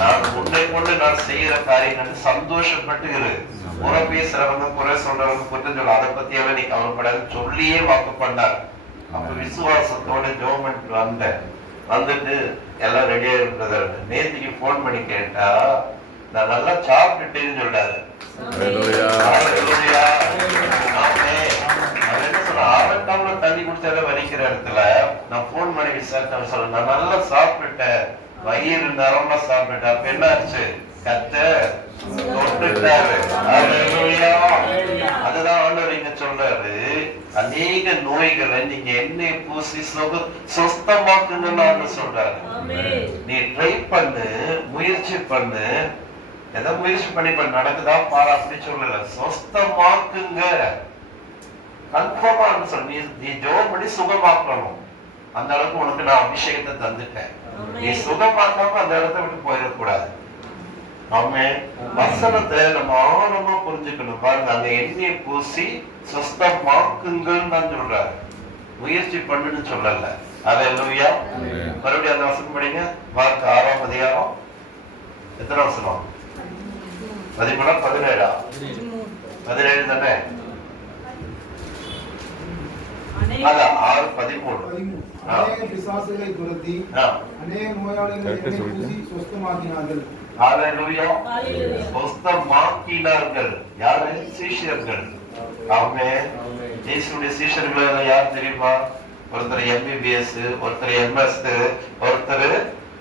நான் உன்னை கொண்டு நான் செய்யற காரியங்கள் சந்தோஷப்பட்டு இரு. குறை பேசுறவங்க, குறை சொல்றவங்க, குற்றம் சொல்ல, அதை பத்தியெல்லாம் நீ கவலைப்படாதுன்னு சொல்லியே வாக்கு பண்ணார். அப்ப விசுவாசத்தோட ஜெபம் வந்துட்டு எல்லாம் ரெடியா இருந்தது. நேத்திக்கு போன் பண்ணி கேட்டா, நான் நல்லா சாப்பிட்டுட்டேன்னு சொல்றாரு. தண்ணி குடிச்சாலே வலிக்கிற இடத்துல நான் போன் பண்ணி விசாரிச்சேன். சொல்ல, நான் நல்லா சாப்பிட்டுட்டேன், வயிறு நரம்பா சாப்பிட்டுட்டேன். அப்ப என்ன ஆச்சு? அதுதான் ஆண்டவர் இங்க சொல்றாரு, அநேக நோய்களை நீங்க எண்ணெய் பூசி சொஸ்தமாக்குங்கன்னு சொல்றாரு. நீ ட்ரை பண்ணு, முயற்சி பண்ணு, எதை முயற்சி பண்ணி நடக்குதா பாரு, அப்படி சொல்லல, சொஸ்தமாக்குங்க. கன்ஃபார்மா சொல்லு, நீ ஜெபம் பண்ணி சுகமாக்கணும். அந்த அளவுக்கு உனக்கு நான் அபிஷேகத்தை தந்துட்டேன். நீ சுகமாக்காம அந்த இடத்தை விட்டு போயிடக்கூடாது. வசனத்தை நம்ம ஆழமா புரிஞ்சுக்கணும். பாருங்க, அந்த எண்ணெயை பூசி சொஸ்தமாக்குங்கன்னு தான் சொல்றாரு, முயற்சி பண்ணுன்னு சொல்லல. அல்லேலூயா. மறுபடியும் அந்த வசனம் படிங்க. மார்க் 6ஆம் அதிகாரம் எத்தனை வசனம்? 13 17 17 தானே? அதான் 6:13. அநேக பிசாசுகளை துரத்தி அநேக நோயாளிகளை பூசி சொஸ்தமாக்கினார்கள். ஹalleluya. சொஸ்தமாக்கினார்கள். யாரு? சீஷர்கள். ஆமென். இயேசுவுடைய சீஷர்கள் யார் தெரியுமா? ஒருத்தர் MBBS, ஒருத்தர் MS, ஒருத்தர்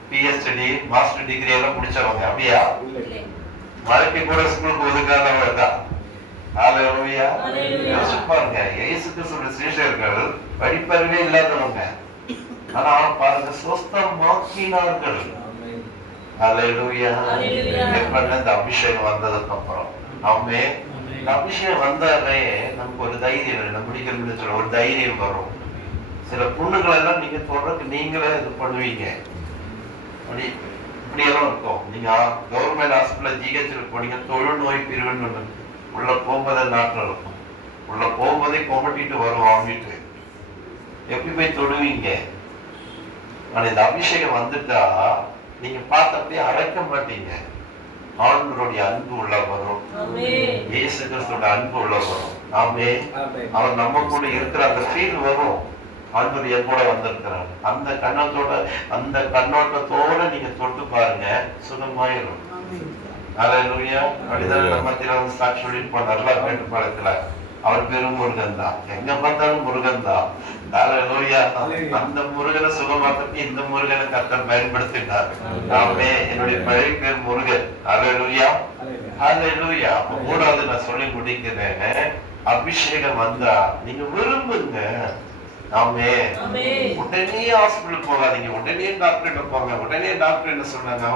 PhD, மாஸ்டர் டிகிரி எல்லாம் முடிச்சவங்க. அப்படியா? வாழ்க்கை கூட ஸ்கூலுக்கு ஒதுக்காதவங்க தான். ஹalleluya. யோசிச்சு பாருங்க, இயேசு கிறிஸ்துவுடைய சீஷர்கள் படிப்பறிவே இல்லாதவங்க, ஆனா பாருங்க சொஸ்தமாக்கினார்கள். ஹalleluya. இந்த அபிஷேகம் வந்ததுக்கு அப்புறம் ஆமென். இந்த அபிஷேகம் வந்தாலே நமக்கு ஒரு தைரியம் வரும். நம்ம முடிக்கணும்னு சொல்ல ஒரு தைரியம் வரும். சில புண்ணுகளை எல்லாம் நீங்க சொல்றதுக்கு நீங்களே இது பண்ணுவீங்க. இப்படியெல்லாம் இருக்கும். நீங்க கவர்மெண்ட் ஹாஸ்பிட்டல் GH போனீங்க, தொழுநோய் பிரிவுன்னு உள்ள போகும்போதே நாட்டில் இருக்கும். உள்ள போகும்போதே கொமட்டிட்டு வரும், வாங்கிட்டு எப்படி போய் தொடுவீங்க? ஆனா இந்த அபிஷேகம் வந்துட்டா நீங்க பார்த்தப்பே அழைக்க மாட்டீங்க. ஆண்டவருடைய அன்பு உள்ள வரும், இயேசு கிறிஸ்துவோட அன்பு உள்ள வரும். ஆமென். அவர் நம்ம கூட இருக்கிற அந்த ஃபீல் வரும். ஆண்டவர் என் கூட வந்திருக்கிறார். அந்த கண்ணோட்டத்தோட நீங்க தொட்டு பாருங்க, சுகமாயிரும். ஹalleluya. அப்படிதான் நம்ம மத்தியில சாட்சி சொல்லிட்டு போனார்ல, கேட்டு பழத்துல அவர் பேரும் முருகன் தான். எங்க பார்த்தாலும் முருகன் தான். ஹல்லேலூயா. அந்த முருகனை சுகமாக்கி இந்த முருகனை கர்த்தர் பயன்படுத்தினார். ஆமே. என்னுடைய பழைய பேர் முருகன். ஹல்லேலூயா. ஹல்லேலூயா. மூணாவது நான் சொல்லி முடிக்கிறேன். அபிஷேகம் வந்தா நீங்க விரும்புங்க. ஆமே. உடனே ஹாஸ்பிட்டல் போகாதீங்க, உடனே டாக்டர்கிட்ட போங்க. உடனே டாக்டர் என்ன சொன்னாங்க,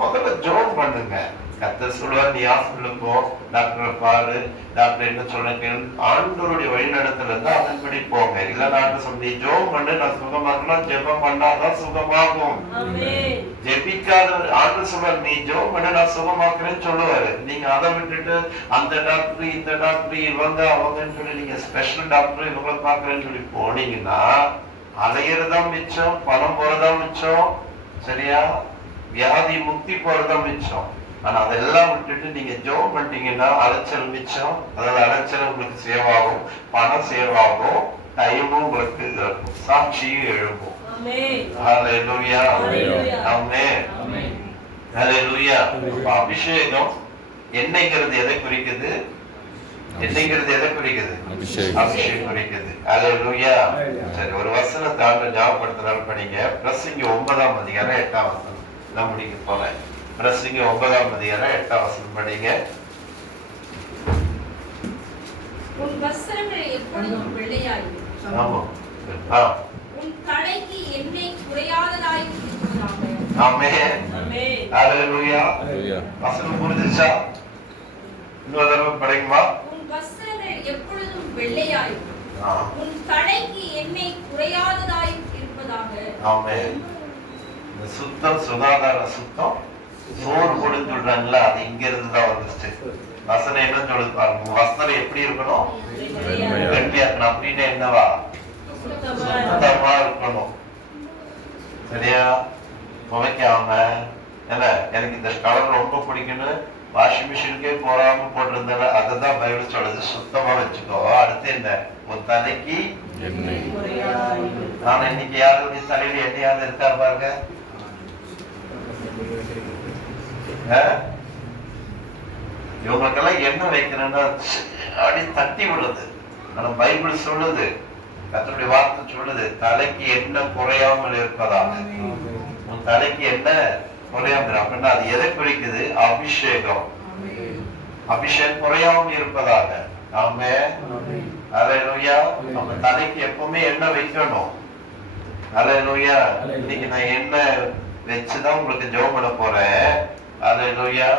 முதல்ல ஜெபம் பண்ணுங்க. கர்த்தர் சொல்லுவார், நீ ஹாஸ்பிட்டல் போ, டாக்டரை பாரு, டாக்டர் என்ன சொல்லுங்க, ஆண்டவருடைய வழிநடத்துல இருந்தா அதன்படி போங்க. இல்ல டாக்டர் சொல்லி ஜெபம் பண்ணு, நான் சுகமாக்கலாம், ஜெபம் பண்ணாதான் சுகமாகும். ஜெபிக்காத ஆண்டவர் சொல்லுவார், நீ ஜெபம் பண்ணு, நான் சுகமாக்குறேன்னு சொல்லுவாரு. நீங்க அதை விட்டுட்டு அந்த டாக்டர் இந்த டாக்டர் இவங்க அவங்கன்னு சொல்லி நீங்க ஸ்பெஷல் டாக்டர் இவங்களை பாக்குறேன்னு சொல்லி போனீங்கன்னா அலையிறதான் மிச்சம், பணம் போறதான் மிச்சம், சரியா, வியாதி முக்தி போறதான் மிச்சம். ஆனா அதெல்லாம் விட்டுட்டு நீங்க ஜெபம் பண்ணிட்டீங்கன்னா அலைச்சல் மிச்சம். அதாவது அலைச்சல் உங்களுக்கு சேவாகும், பணம் சேவாகும், டைமும் உங்களுக்கு இருக்கும், சாட்சியும் எழுப்பும். ஹல்லேலூயா. ஆமென். ஹல்லேலூயா. அபிஷேகம் என்னைங்கிறது எதை குறிக்குது? என்னைங்கிறது எதை குறிக்குது? அபிஷேகம் குறிக்குது. ஹல்லேலூயா. சரி, ஒரு வசனத்தை ஞாபகப்படுத்தினாலும் படிங்க. பிரசங்கி 9ஆம் அதிகாரம் 8ஆம் வசனம். நான் முடிக்க போறேன். பிரசங்கி 9ஆம் அதிகாரம் 8ஆம் வசனம் படிங்க. உன் வஸ்திரங்கள் எப்பொழுதும் வெள்ளையாயிருக்கும். ஆமா. உன் தலைக்கு எண்ணெய் குறையாததாய் இருப்பதாக. ஆமென். ஆமென். ஹல்லேலூயா. வசனம் புரிஞ்சுச்சா? இன்னொரு தடவை படிங்கம்மா. உன் வஸ்திரங்கள் எப்பொழுதும் வெள்ளையாயிருக்கும். உன் தலைக்கு எண்ணெய் குறையாததாய் இருப்பதாக. ஆமென். இந்த சுத்தம், சுகாதார சுத்தம், சோறு கொடுன்னு சொல்றாங்கல்ல, அது இங்க இருந்து தான் வந்துச்சு. வசனம் என்ன சொல்லுது பாருங்க, வஸ்திரம் எப்படி இருக்கணும்? கட்டியா இருக்கணும். அப்படின்னு என்னவா? சுத்தமா இருக்கணும். சரியா? துவைக்காம, என்ன எனக்கு இந்த கலர் ரொம்ப பிடிக்குன்னு வாஷிங் மிஷினுக்கே போறாம போட்டிருந்தாங்க. அதுதான் பைபிள் சொல்லுது, சுத்தமா வச்சுக்கோ. அடுத்து என்ன? உன் தலைக்கு நான் இன்னைக்கு யாருடைய தலையில எண்ணெயாவது இருக்கா பாருங்க. இவங்களுக்கெல்லாம் எண்ணெய் வைக்கணும்னா அப்படி தட்டி விடுது. ஆனா பைபிள் சொல்லுது, கர்த்தருடைய வார்த்தை சொல்லுது, தலைக்கு எண்ணெய் குறையாமல் இருப்பதாக. உன் தலைக்கு எண்ணெய் குறையாமல் அப்படின்னா அது எதை குறிக்குது? அபிஷேகம். அபிஷேகம் குறையாமல் இருப்பதாக. ஆமென். ஹல்லேலூயா. நம்ம தலைக்கு எப்பவுமே எண்ணெய் வைக்கணும். ஹல்லேலூயா. இன்னைக்கு நான் எண்ணெய் வச்சுதான் உங்களுக்கு ஜெபம் பண்ண போறேன். ஹல்லேலூயா.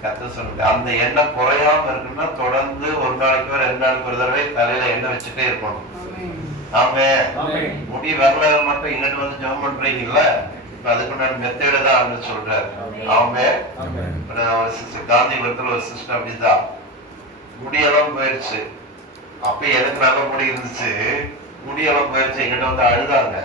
கர்த்தர் சொல்லுங்க, அந்த எண்ணெய் குறையாம இருக்குன்னா தொடர்ந்து ஒரு நாளைக்கு 2 நாளைக்கு ஒரு தடவை தலையில எண்ணெய் வச்சுட்டே இருக்கணும். ஆமென். முடி வரல மட்டும் இங்கிட்டு வந்து ஜெபம் பண்றீங்கல்ல, இப்ப அதுக்கு நான் மெத்தேடு தான் அப்படின்னு சொல்றாரு. ஆமென். ஒரு சிஸ்டர் காந்திபுரத்துல ஒரு சிஸ்டர் அப்படிதான் முடியெல்லாம் போயிருச்சு. அப்ப எனக்கு நல்ல முடி இருந்துச்சு, முடியெல்லாம் போயிருச்சு. எங்கிட்ட வந்து அழுதாங்க.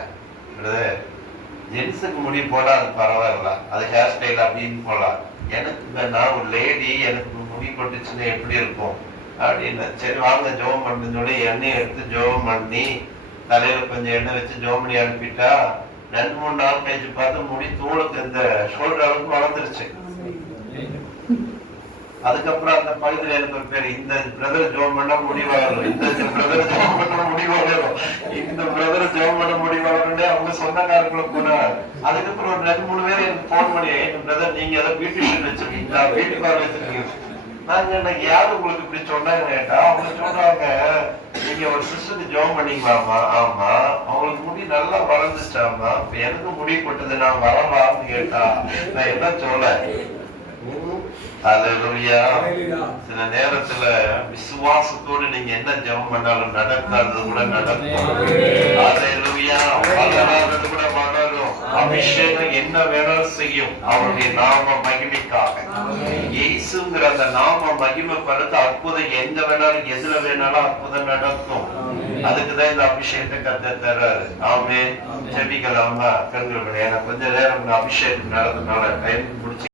ஜென்ஸுக்கு முடி போடா அது பரவாயில்ல, அது ஹேர் ஸ்டைல் அப்படின்னு போடலாம். எனக்கு நான் ஒரு லேடி, எனக்கு முடி போட்டுச்சுன்னா எப்படி இருக்கும் அப்படின்னு. சரி வாங்க ஜெபம் பண்ணுன்னு சொல்லி எண்ணெய் எடுத்து ஜெபம் பண்ணி தலையில கொஞ்சம் எண்ணெய் வச்சு ஜெபம் பண்ணி அனுப்பிட்டா 2-3 நாள் கழிச்சு பார்த்து முடி தோளுக்கு இந்த ஷோல்டர் அளவுக்கு வளர்ந்துருச்சு. அதுக்கப்புறம் அந்த பகுதியில் எனக்கு ஒரு பேர், இந்த பிரதர் ஜெபம் பண்ணா முடி வளரும், இந்த பிரதர் ஜெபம் பண்ண முடி வளரும், இந்த பிரதர் ஜெபம் பண்ண முடி வளரும்னு அவங்க சொந்தக்காரக்குள்ள போனார். அதுக்கப்புறம் ஒரு 2-3 பேர் எனக்கு போன் பண்ணி, பிரதர் நீங்க ஏதோ பியூட்டிஷியன் வச்சிருக்கீங்களா, பியூட்டி பார்லர் வச்சிருக்கீங்க? நாங்க எனக்கு யாரு உங்களுக்கு இப்படி சொன்னாங்க கேட்டா, அவங்க சொல்றாங்க நீங்க ஒரு சிஸ்டருக்கு ஜெபம் பண்ணீங்களாமா? ஆமா. அவங்களுக்கு முடி நல்லா வளர்ந்துச்சாமா. இப்ப எனக்கு முடி போட்டது, நான் வரலாம்னு கேட்டா நான் என்ன சொல்ல? ஹல்லேலூயா. சில நேரத்துல விசுவாசத்தோடு நீங்க என்ன ஜெபம் பண்ணாலும் நடக்காதது கூட நடக்கும். ஹல்லேலூயா. வளராதது கூட வளரும். அபிஷேகம் என்ன வேணாலும் செய்யும் அவருடைய நாம மகிமைக்காக. இயேசுங்கிற அந்த நாம மகிமைப்படுத்த அற்புதம் எங்க வேணாலும் எதுல வேணாலும் அற்புதம் நடக்கும். அதுக்குதான் இந்த அபிஷேகத்தை கர்த்தர் தர்றாரு. ஆமென். ஜெபிக்கலாமா? கண்கள் கொஞ்ச நேரம் அபிஷேகம் நடந்தனால டைம் முடிச்சு